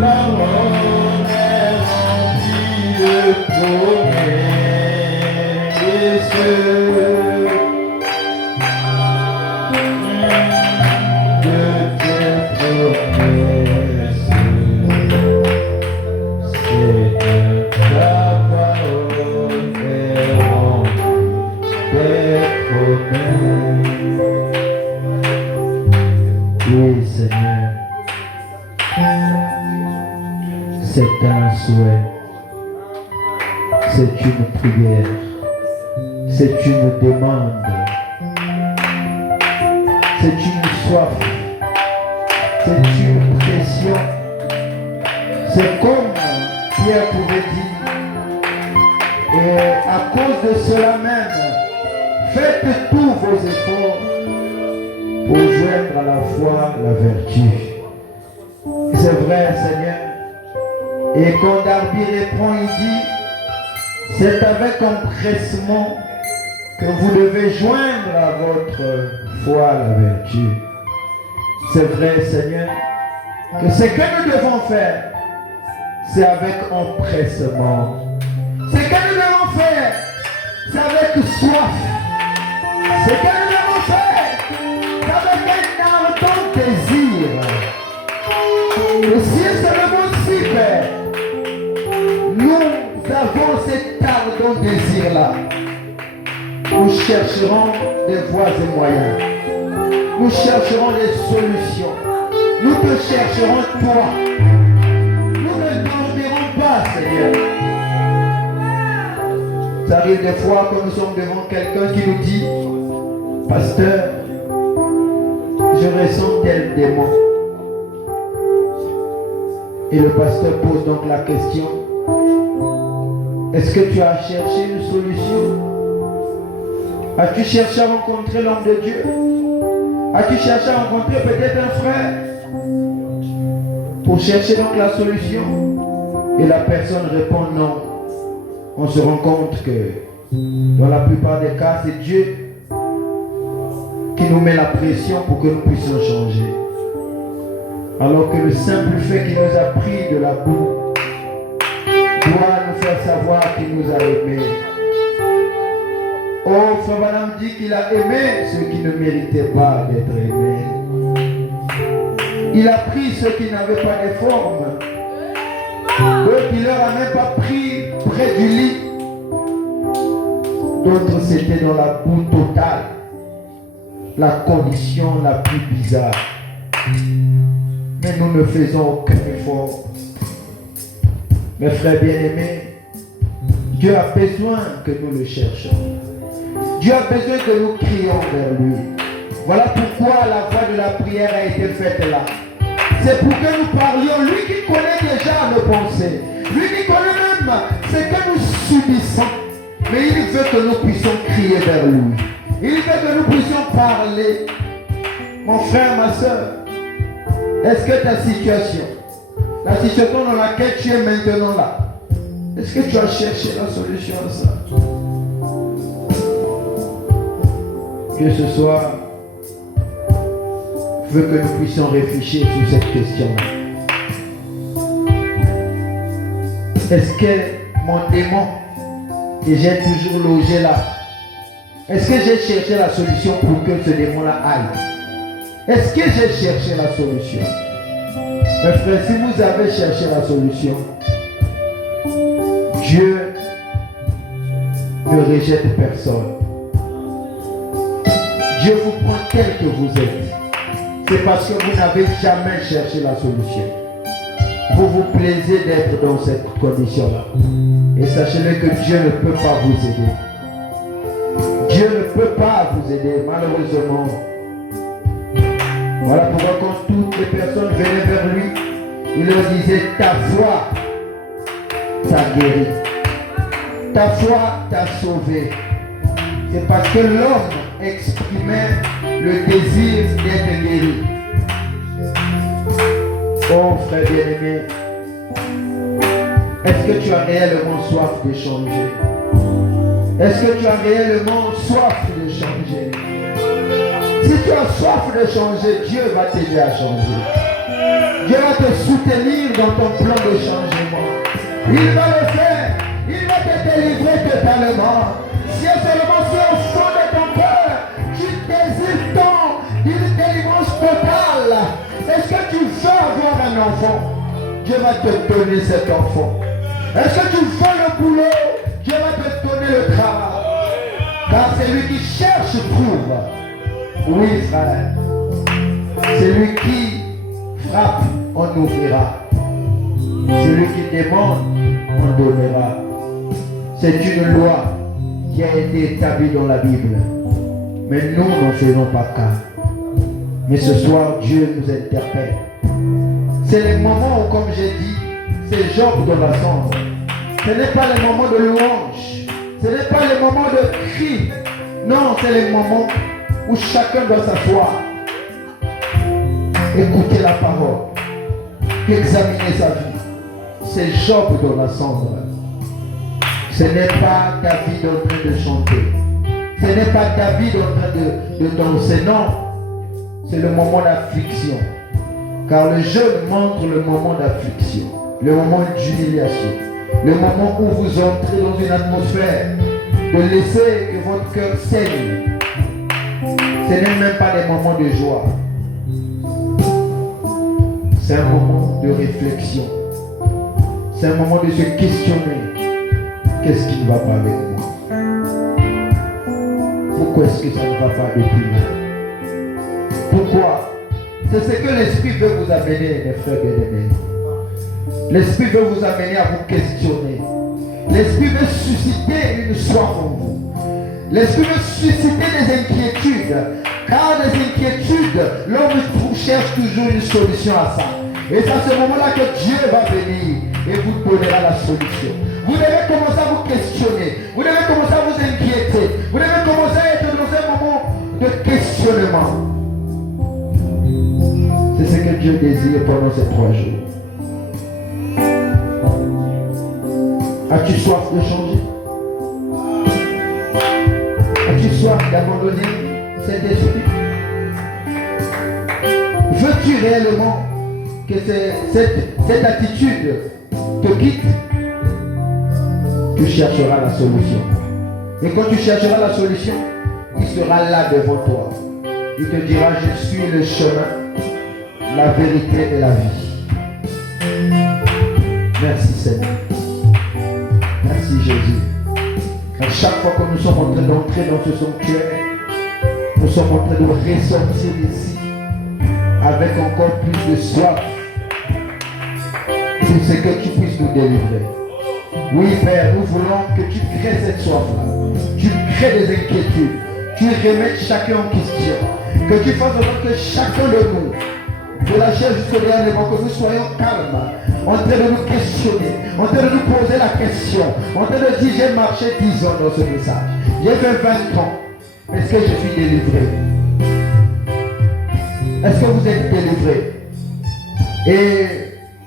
La parole est remplie de promesses. De tes promesses. Seigneur, ta parole est remplie de promesses. Oui, Seigneur, c'est un souhait, c'est une prière, c'est une demande, c'est une soif, c'est une pression. C'est comme Pierre pouvait dire. Et à cause de cela même, faites tous vos efforts pour joindre à la foi la vertu. C'est vrai, Seigneur. Et quand Darby répond, il dit, c'est avec empressement que vous devez joindre à votre foi la vertu. C'est vrai, Seigneur, que ce que nous devons faire, c'est avec empressement. Ce que nous devons faire, c'est avec soif. Ce que nous devons faire, c'est avec un ardent désir. Le ciel se lève aussi, Père. Nous avons cet ardent désir-là. Nous chercherons des voies et moyens. Nous chercherons des solutions. Nous te chercherons toi. Nous ne dormirons pas, Seigneur. Ça arrive des fois que nous sommes devant quelqu'un qui nous dit, pasteur, je ressens tel démon. Et le pasteur pose donc la question, est-ce que tu as cherché une solution? As-tu cherché à rencontrer l'homme de Dieu? As-tu cherché à rencontrer peut-être un frère? Pour chercher donc la solution. Et la personne répond non. On se rend compte que dans la plupart des cas, c'est Dieu qui nous met la pression pour que nous puissions changer. Alors que le simple fait qu'il nous a pris de la boue doit nous faire savoir qu'il nous a aimés. Oh, Frère Branham dit qu'il a aimé ceux qui ne méritaient pas d'être aimés. Il a pris ceux qui n'avaient pas de forme. D'autres, il leur a même pas pris près du lit. D'autres, c'était dans la boue totale. La condition la plus bizarre. Mais nous ne faisons aucun effort. Mes frères bien-aimés, Dieu a besoin que nous le cherchions. Dieu a besoin que nous crions vers lui. Voilà pourquoi la voix de la prière a été faite là. C'est pour que nous parlions. Lui qui connaît déjà nos pensées. Lui qui connaît même ce que nous subissons. Mais il veut que nous puissions crier vers lui. Il veut que nous puissions parler. Mon frère, ma soeur, est-ce que ta situation, la situation dans laquelle tu es maintenant là, est-ce que tu as cherché la solution à ça? Que ce soit, je veux que nous puissions réfléchir sur cette question. Est-ce que mon démon et j'ai toujours logé là. Est-ce que j'ai cherché la solution pour que ce démon-là aille? Est-ce que j'ai cherché la solution? Mes frères, si vous avez cherché la solution, Dieu ne rejette personne. Dieu vous prend tel que vous êtes. C'est parce que vous n'avez jamais cherché la solution. Vous vous plaisez d'être dans cette condition-là. Et sachez-le que Dieu ne peut pas vous aider. Dieu ne peut pas vous aider, malheureusement. Voilà pourquoi quand toutes les personnes venaient vers lui, il leur disait, ta foi t'a guéri. Ta foi t'a sauvé. C'est parce que l'homme exprimait le désir d'être guéri. Oh frère bien-aimé, est-ce que tu as réellement soif de changer? Est-ce que tu as réellement soif de changer? Si tu as soif de changer, Dieu va t'aider à changer. Dieu va te soutenir dans ton plan de changement. Il va le faire. Il va te délivrer totalement. Si seulement si au fond de ton cœur, tu désires tant une délivrance totale. Est-ce que tu veux avoir un enfant? Dieu va te donner cet enfant. Est-ce que tu veux le boulot? Dieu va te donner le travail. Car c'est lui qui cherche trouve. Oui frère. C'est lui qui frappe, on ouvrira. C'est lui qui demande, on donnera. C'est une loi qui a été établie dans la Bible. Mais nous n'en faisons pas cas. Mais ce soir, Dieu nous interpelle. C'est les moments où, comme j'ai dit, c'est Job dans la cendre. Ce n'est pas les moments de louange. Ce n'est pas les moments de cri. Non, c'est les moments où chacun doit s'asseoir. Écouter la parole. Examiner sa vie. C'est Job dans la cendre. Ce n'est pas David en train de chanter. Ce n'est pas David en train de danser. Non. C'est le moment d'affliction. Car le jeûne montre le moment d'affliction. Le moment d'humiliation. Le moment où vous entrez dans une atmosphère de laisser que votre cœur saigne. Ce n'est même pas des moments de joie. C'est un moment de réflexion. C'est un moment de se questionner. Qu'est-ce qui ne va pas avec moi? Pourquoi est-ce que ça ne va pas depuis là? Pourquoi? C'est ce que l'Esprit veut vous amener, mes frères bien-aimés. L'Esprit veut vous amener à vous questionner. L'Esprit veut susciter une soif en vous. L'Esprit veut susciter des inquiétudes. Car des inquiétudes, l'homme cherche toujours une solution à ça. Et c'est à ce moment-là que Dieu va venir et vous donnera la solution. Vous devez commencer à vous questionner. Vous devez commencer à vous inquiéter. Vous devez commencer à être dans un moment de questionnement. C'est ce que Dieu désire pendant ces 3 jours. As-tu soif de changer? As-tu soif d'abandonner cet esprit? Veux-tu réellement que cette attitude te quitte? Tu chercheras la solution. Et quand tu chercheras la solution, il sera là devant toi. Il te dira, je suis le chemin, la vérité et la vie. Merci Seigneur. Merci Jésus. À chaque fois que nous sommes en train d'entrer dans ce sanctuaire, nous sommes en train de ressortir ici avec encore plus de soif. Pour ce que tu puisses nous délivrer. Oui Père, nous voulons que tu crées cette soif-là. Tu crées des inquiétudes. Tu remettes chacun en question. Que tu fasses en sorte que chacun de nous, de la chair jusqu'au dernier moment, que nous soyons calmes, en train de nous questionner, en train de nous poser la question, en train de dire j'ai marché 10 ans dans ce message. J'ai fait 20 ans. Est-ce que je suis délivré? Est-ce que vous êtes délivré? Et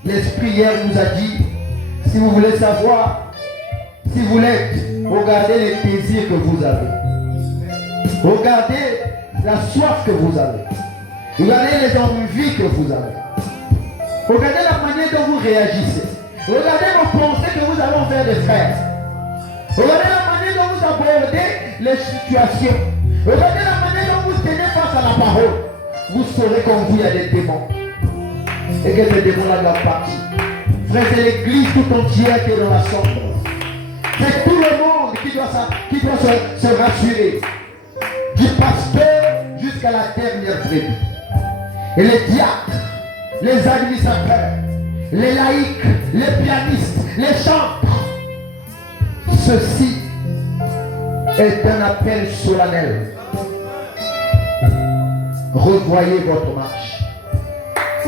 l'Esprit hier nous a dit, si vous voulez savoir, si vous l'êtes, regardez les désirs que vous avez. Regardez la soif que vous avez. Regardez les envies que vous avez. Regardez la manière dont vous réagissez. Regardez vos pensées que vous avez envers les frères. Regardez la manière dont vous abordez les situations. Regardez la manière dont vous tenez face à la parole. Vous saurez qu'en vous il y a des démons. Et que ces démons-là doivent partir. Frère, c'est l'église tout entière qui est dans la sombre. C'est tout le monde qui doit se rassurer. Du pasteur jusqu'à la dernière brebis. Et les diacres, les administrateurs, les laïcs, les pianistes, les chantres. Ceci est un appel solennel. Revoyez votre marche.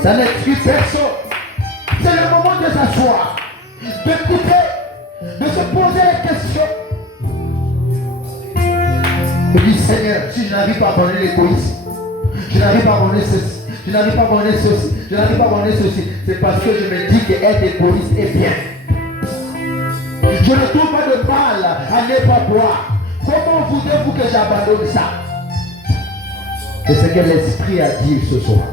Ça n'exclut personne. C'est le moment de s'asseoir, d'écouter, de se poser les questions. Je dis Seigneur, si je n'arrive pas à abandonner l'égoïsme, je n'arrive pas à abandonner ceci, je n'arrive pas à abandonner ceci, je n'arrive pas à abandonner ceci, c'est parce que je me dis qu'être égoïste est bien. Je ne trouve pas de mal à ne pas boire. Comment voulez-vous que j'abandonne ça? C'est ce que l'Esprit a dit ce soir.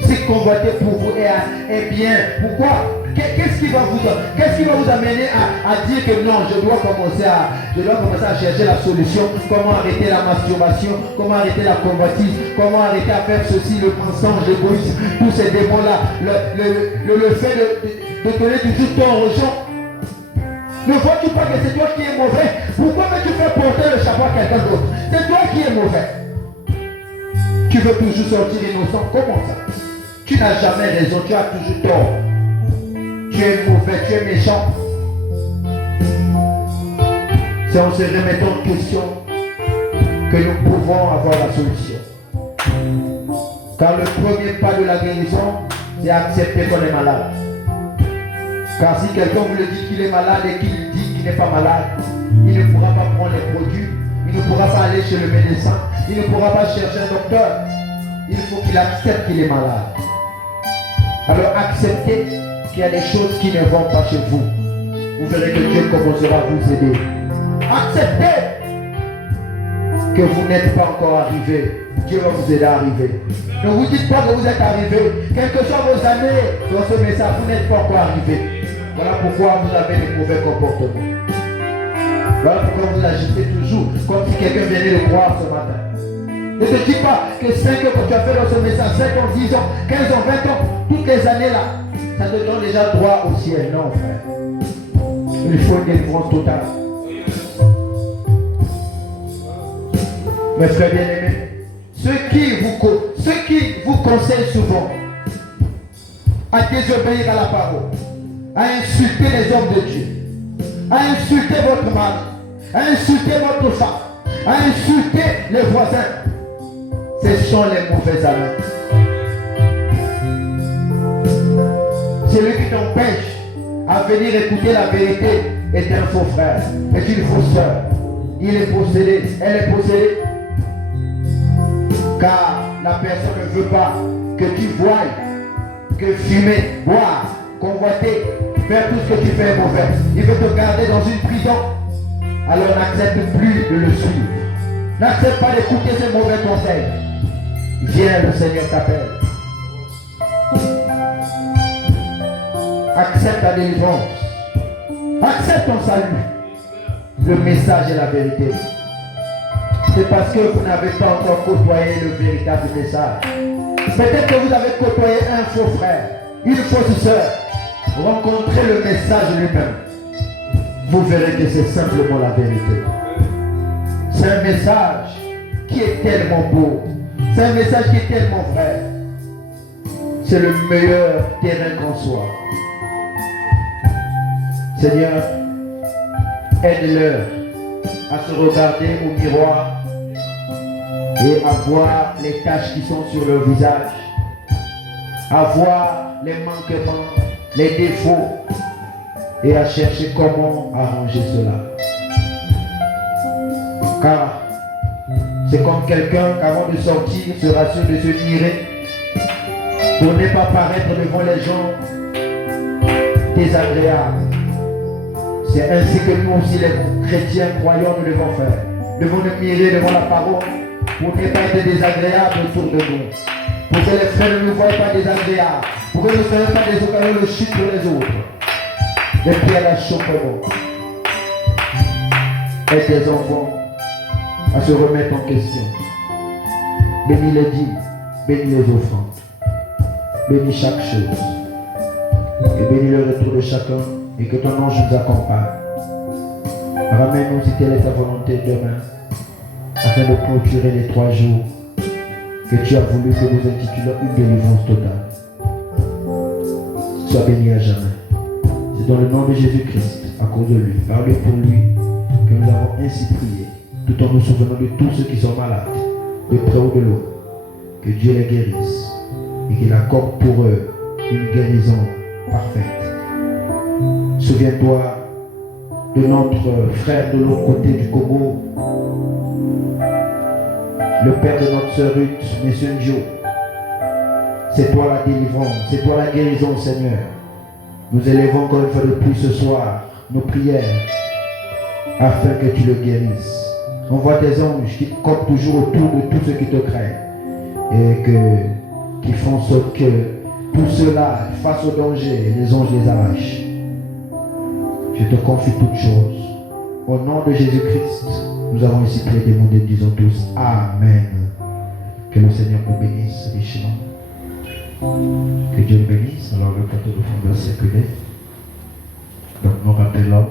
Si convoiter pour vous est bien, pourquoi? Qu'est-ce qui va vous amener à dire que non, je dois commencer à chercher la solution? Comment arrêter la masturbation? Comment arrêter la convoitise? Comment arrêter à faire ceci, le mensonge, l'égoïsme, tous ces démons-là, le fait de donner toujours tort aux gens? Ne vois-tu pas que c'est toi qui es mauvais? Pourquoi veux-tu faire porter le chapeau à quelqu'un d'autre? C'est toi qui es mauvais. Tu veux toujours sortir innocent? Comment ça? Tu n'as jamais raison, tu as toujours tort. Tu es mauvais, tu es méchant. C'est en se remettant en question que nous pouvons avoir la solution. Car le premier pas de la guérison, c'est accepter qu'on est malade. Car si quelqu'un vous le dit qu'il est malade et qu'il dit qu'il n'est pas malade, il ne pourra pas prendre les produits, il ne pourra pas aller chez le médecin, il ne pourra pas chercher un docteur. Il faut qu'il accepte qu'il est malade. Alors acceptez qu'il y a des choses qui ne vont pas chez vous. Vous verrez que Dieu commencera à vous aider. Acceptez que vous n'êtes pas encore arrivé. Dieu va vous aider à arriver. Ne vous dites pas que vous êtes arrivé. Quelles que soient vos années dans ce message, vous n'êtes pas encore arrivé. Voilà pourquoi vous avez des mauvais comportements. Voilà pourquoi vous agissez toujours comme si quelqu'un venait de croire ce matin. Ne te dis pas que 5 ans que tu as fait dans ce message, 5 ans, 10 ans, 15 ans, 20 ans, toutes les années là, ça te donne déjà droit au ciel. Non, frère. Il faut une délivrance totale. Mes frères bien-aimés, ceux qui vous conseillent souvent à désobéir à la parole, à insulter les hommes de Dieu, à insulter votre mari, à insulter votre femme, à insulter les voisins, ce sont les mauvais amis. Celui qui t'empêche à venir écouter la vérité est un faux frère, est une fausse sœur. Il est possédé, elle est possédée. Car la personne ne veut pas que tu voies, que fumer, boire, convoiter, faire tout ce que tu fais est mauvais. Il veut te garder dans une prison. Alors n'accepte plus de le suivre. N'accepte pas d'écouter ces mauvais conseils. Viens, le Seigneur t'appelle. Accepte ta délivrance. Accepte ton salut. Le message est la vérité. C'est parce que vous n'avez pas encore côtoyé le véritable message. Peut-être que vous avez côtoyé un faux frère, une fausse sœur. Rencontrez le message lui-même. Vous verrez que c'est simplement la vérité. C'est un message qui est tellement beau. C'est un message qui est tellement vrai. C'est le meilleur terrain qu'on soit. Seigneur, aide-leur à se regarder au miroir et à voir les taches qui sont sur leur visage, à voir les manquements, les défauts et à chercher comment arranger cela. Car c'est comme quelqu'un qui avant de sortir se rassure de se mirer pour ne pas paraître devant les gens désagréables. C'est ainsi que nous aussi les chrétiens croyants nous devons faire. Nous devons nous mirer devant la parole pour ne pas être désagréables autour de nous. pour que les frères ne nous voient pas désagréables, pour que nous ne soyons pas des occasions de chute pour les autres. Les pierres d'achoppement. Aide tes enfants à se remettre en question. Bénis les dîmes, bénis les offrandes, bénis chaque chose. Et bénis le retour de chacun et que ton ange nous accompagne. Ramène-nous si telle est ta volonté demain, afin de clôturer les 3 jours que tu as voulu que nous intitulions une délivrance totale. Sois béni à jamais. C'est dans le nom de Jésus-Christ, à cause de lui, par lui, pour lui, que nous avons ainsi prié, tout en nous souvenant de tous ceux qui sont malades, de près ou de loin. Que Dieu les guérisse et qu'il accorde pour eux une guérison parfaite. Souviens-toi de notre frère de l'autre côté du Congo, le père de notre sœur Ruth, M. Njo. C'est toi la délivrance, c'est toi la guérison, Seigneur. Nous élevons encore une fois de plus ce soir nos prières afin que tu le guérisses. Envoie tes anges qui te campent toujours autour de tous ceux qui te craignent et qui font en sorte que tout cela, face au danger, les anges les arrachent. Je te confie toutes choses. Au nom de Jésus-Christ, nous avons ici prié des mots et disons tous Amen. Que le Seigneur nous bénisse richement. Que Dieu nous bénisse. Alors le plateau de fond va circuler. Donc nous rappelons